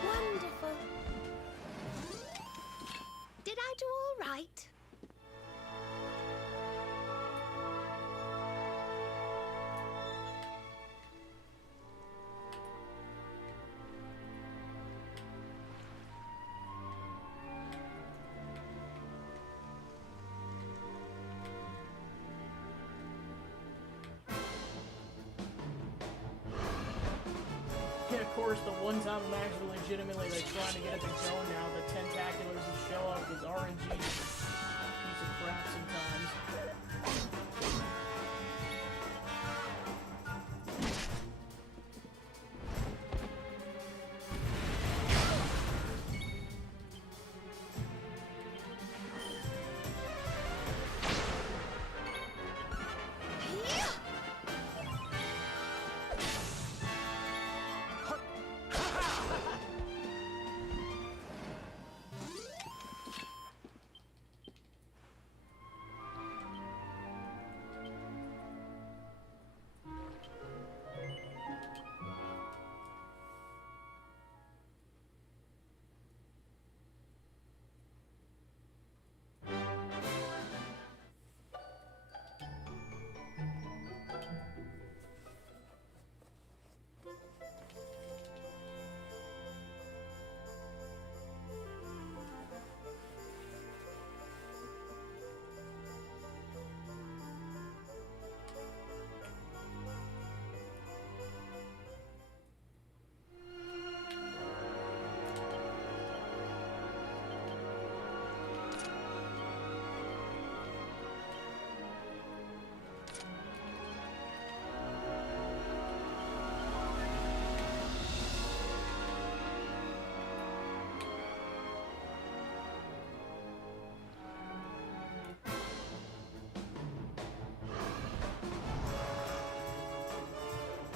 Wonderful. Did I do all right? Yeah, of course, the one time I'm actually legitimately like trying to get it to go now, the tentaculars that show up is RNG. Piece of crap sometimes.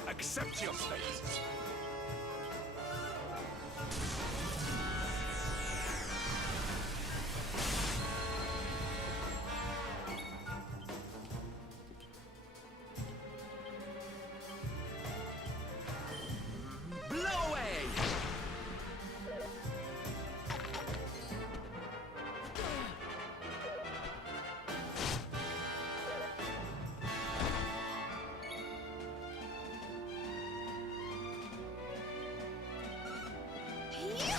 Accept your fate. Blow away!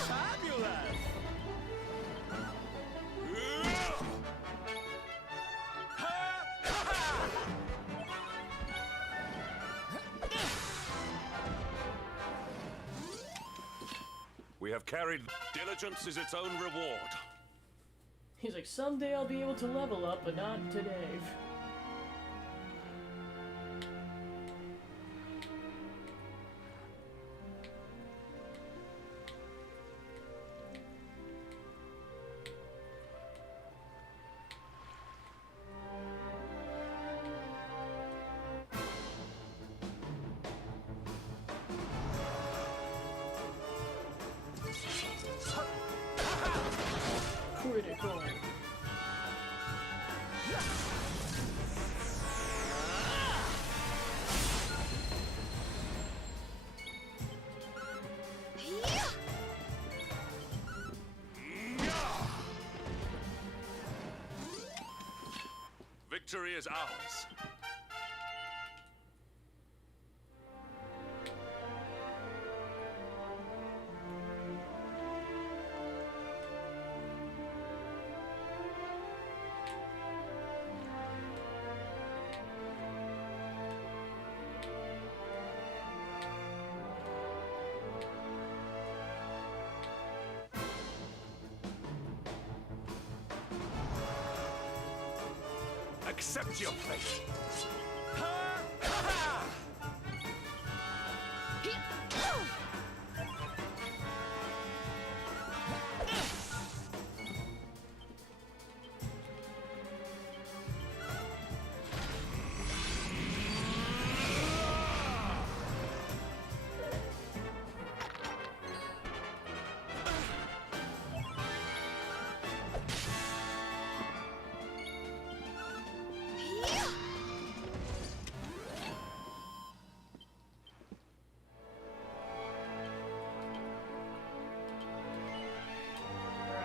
Fabulous! We have carried. Diligence is its own reward. He's like, someday I'll be able to level up, but not today. Critical. Victory is ours. Accept your fate.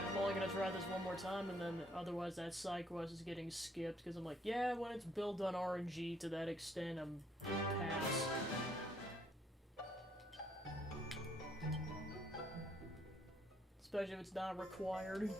I'm only gonna try this one more time, and then otherwise that side quest is getting skipped, because I'm like, yeah, when it's built on RNG to that extent, I'm pass. Especially if it's not required.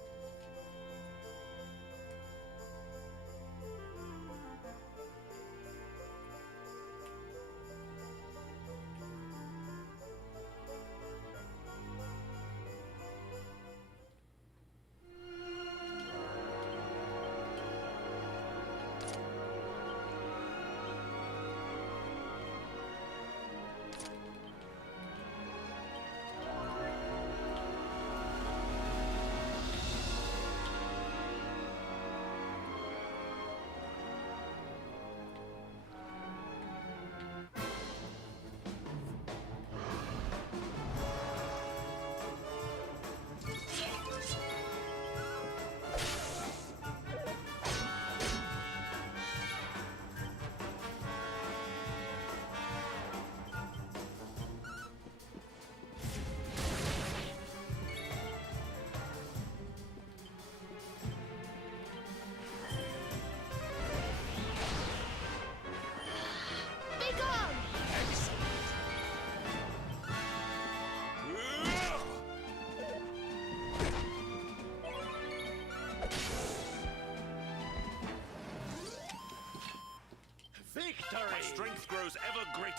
Victory! My strength grows ever greater.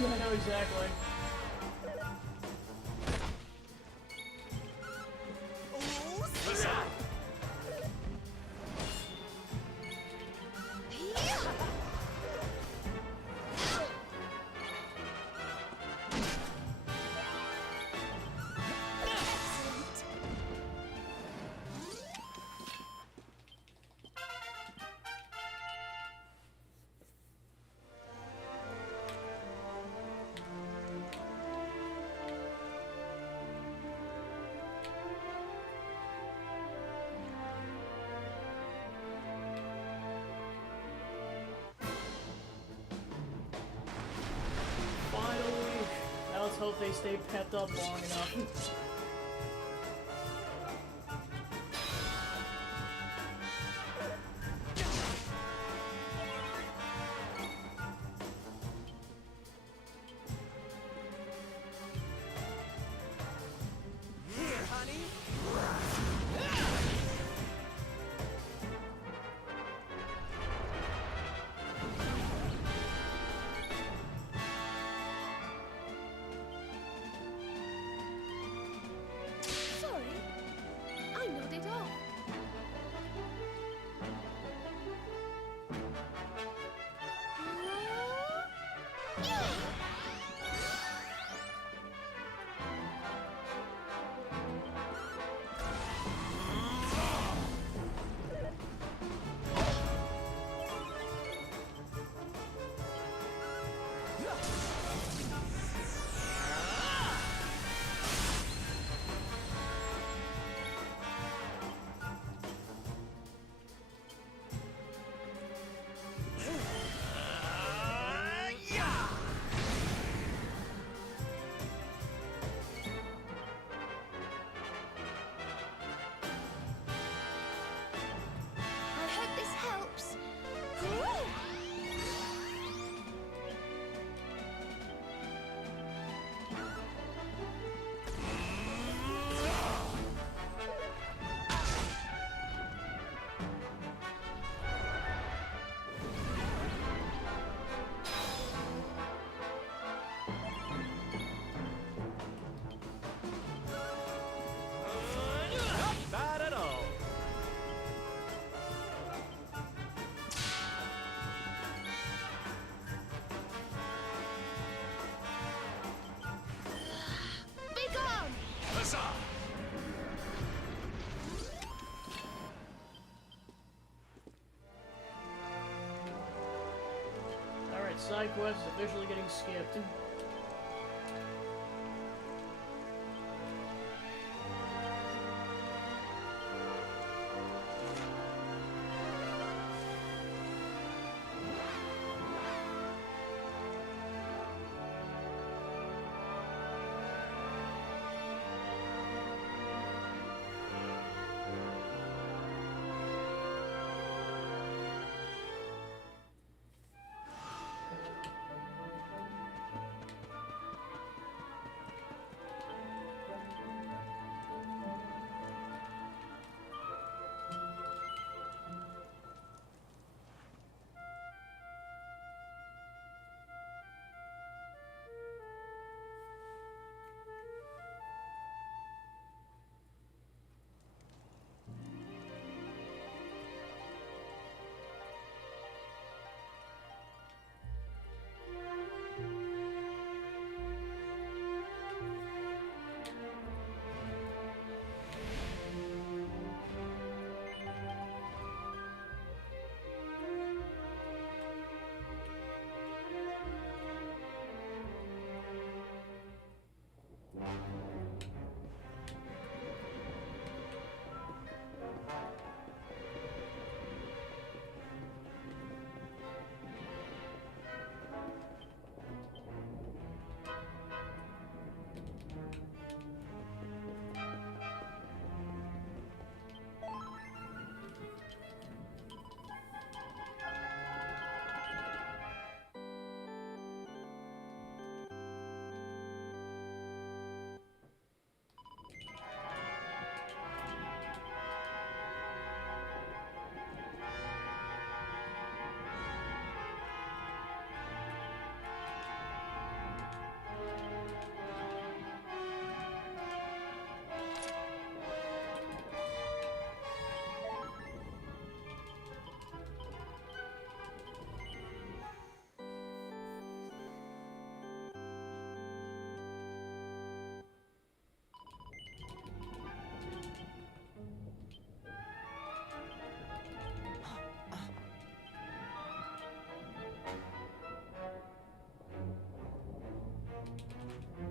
Yeah, I know exactly. Listen. Finally! Now let's hope they stay pepped up long enough. Here, honey! Sorry. I nodded off. side quest is officially getting skipped.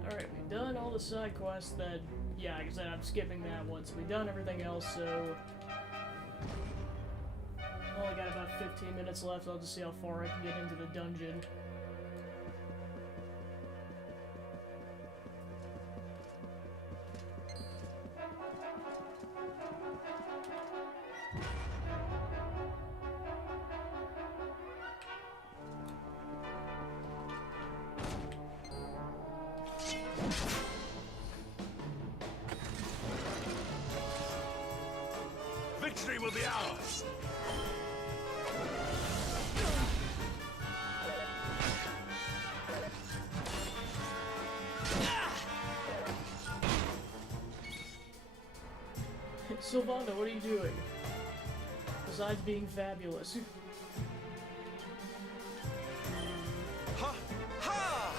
Alright, we've done all the side quests that, yeah, like I said, I'm skipping that one, so we've done everything else, so... Only got about 15 minutes left, I'll just see how far I can get into the dungeon. Victory will be ours! Sylvando, what are you doing? Besides being fabulous. Ha! Ha!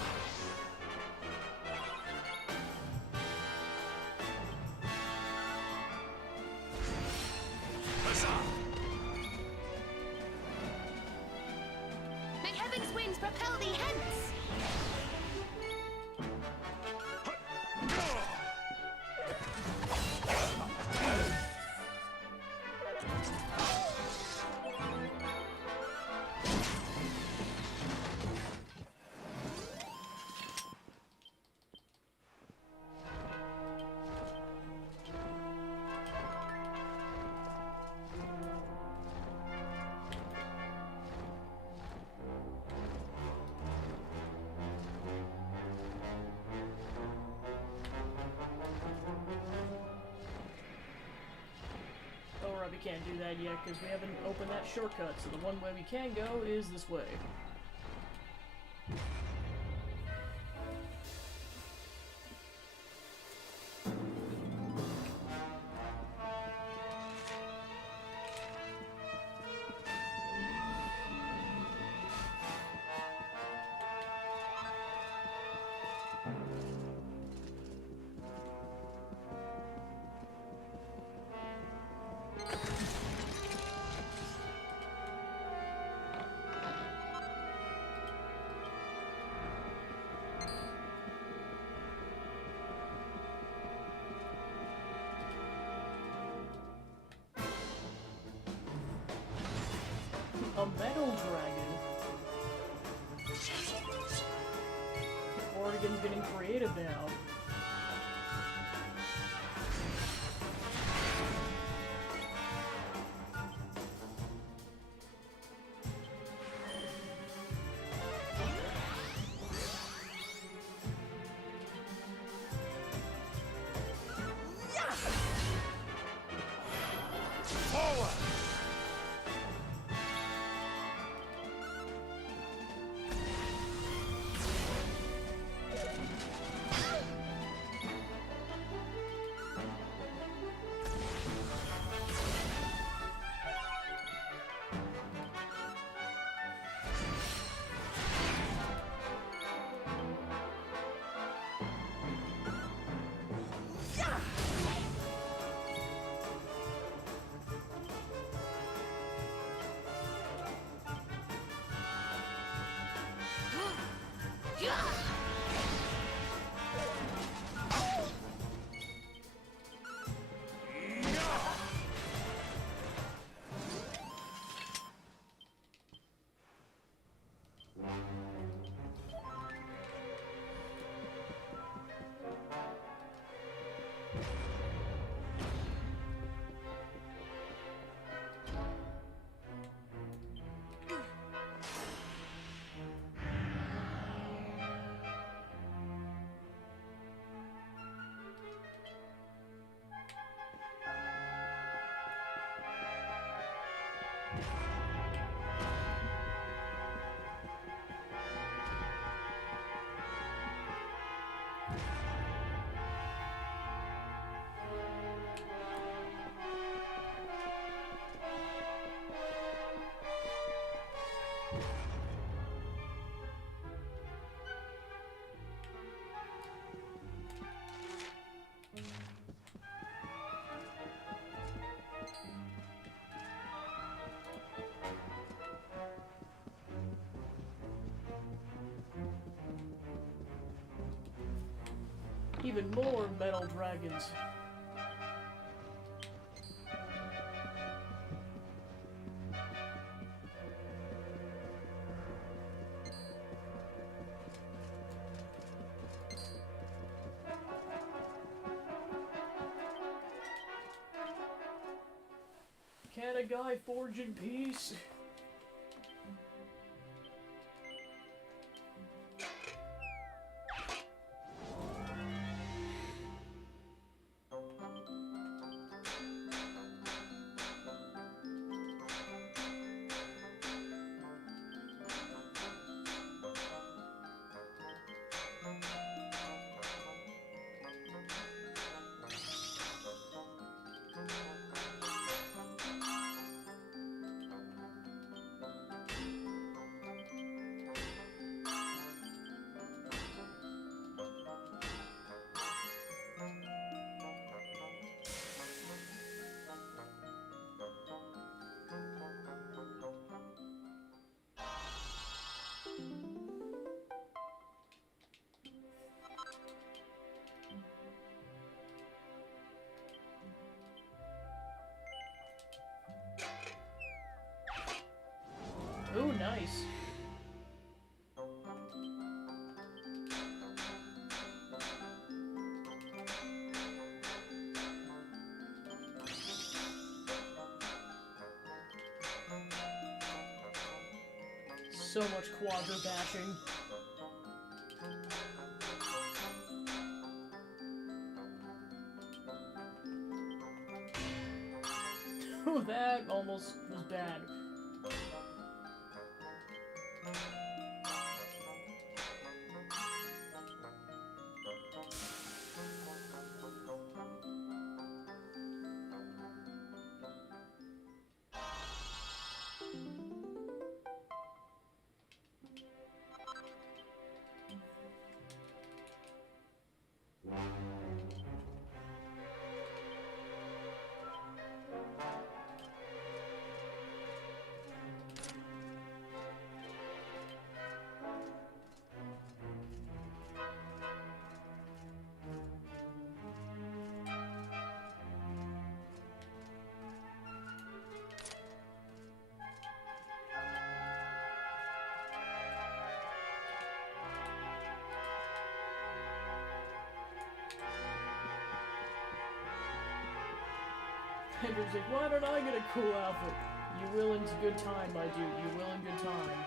Huzzah! May heaven's winds propel thee hence! Alright, we can't do that yet because we haven't opened that shortcut, so the one way we can go is this way. A metal dragon. Oregon's getting creative now. Forward! Even more metal dragons. Can a guy forge in peace? Ooh, nice. So much quadra bashing. Ooh, that almost was bad. Hendrik's like, why don't I get a cool outfit? You will in good time, my dude. You will in good time.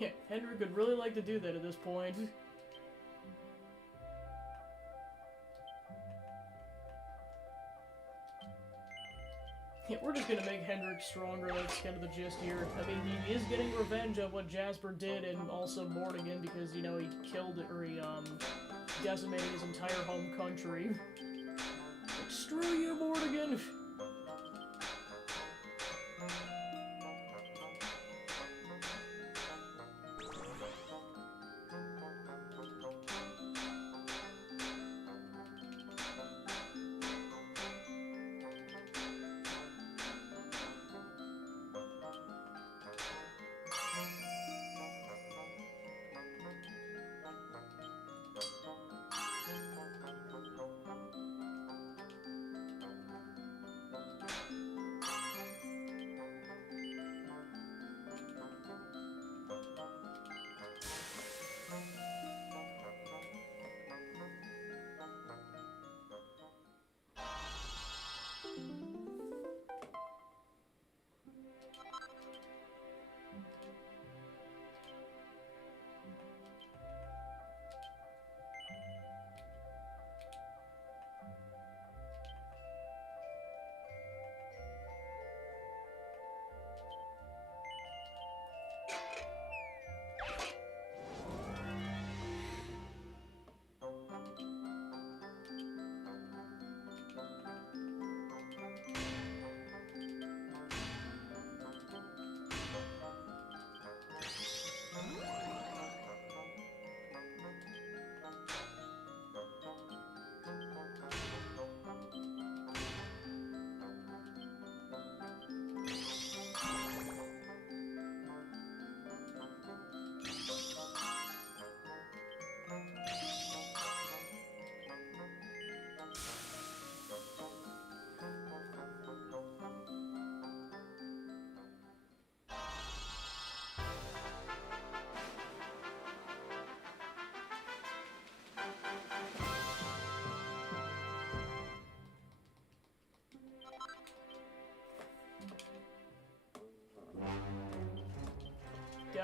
Yeah, Hendrik would really like to do that at this point. Yeah, we're just gonna make Hendrik stronger, that's kind of the gist here. I mean, he is getting revenge of what Jasper did, and also Mortigan, because, you know, he killed, or he, decimated his entire home country. Like, screw you, Mortigan!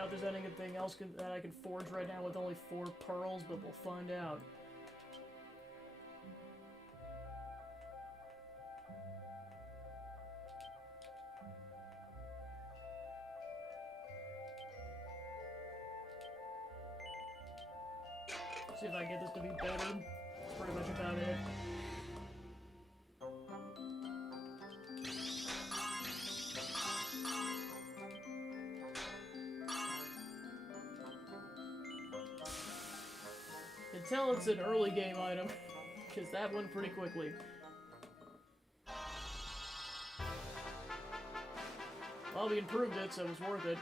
doubt there's anything else that I can forge right now with only 4 pearls, but we'll find out. See if I can get this to be better. That's pretty much about it. Until it's an early game item, because that went pretty quickly. Well, we improved it, so it was worth it.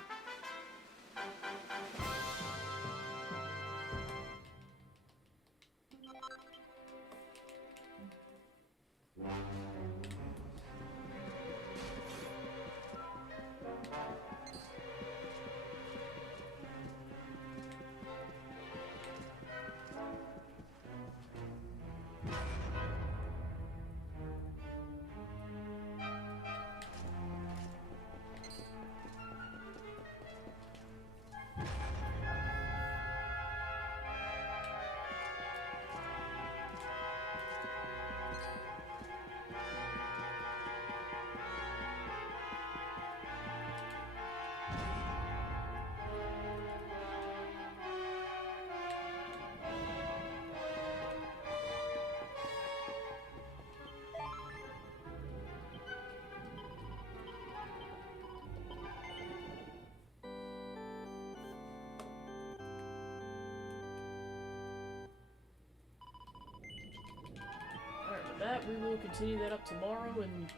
Alright, with that, we will continue that up tomorrow and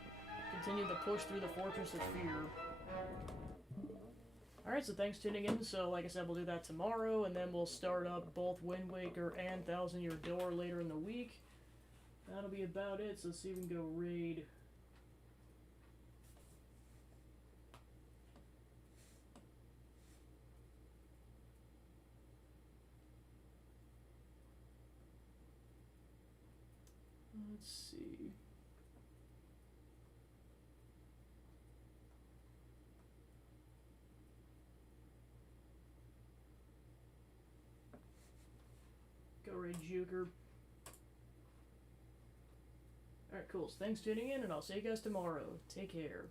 continue the push through the Fortress of Fear. Alright, so thanks for tuning in. So, like I said, we'll do that tomorrow, and then we'll start up both Wind Waker and Thousand Year Door later in the week. That'll be about it, so let's see if we can go raid. Let's see. Go raid Juker. Alright, cool. So thanks for tuning in, and I'll see you guys tomorrow. Take care.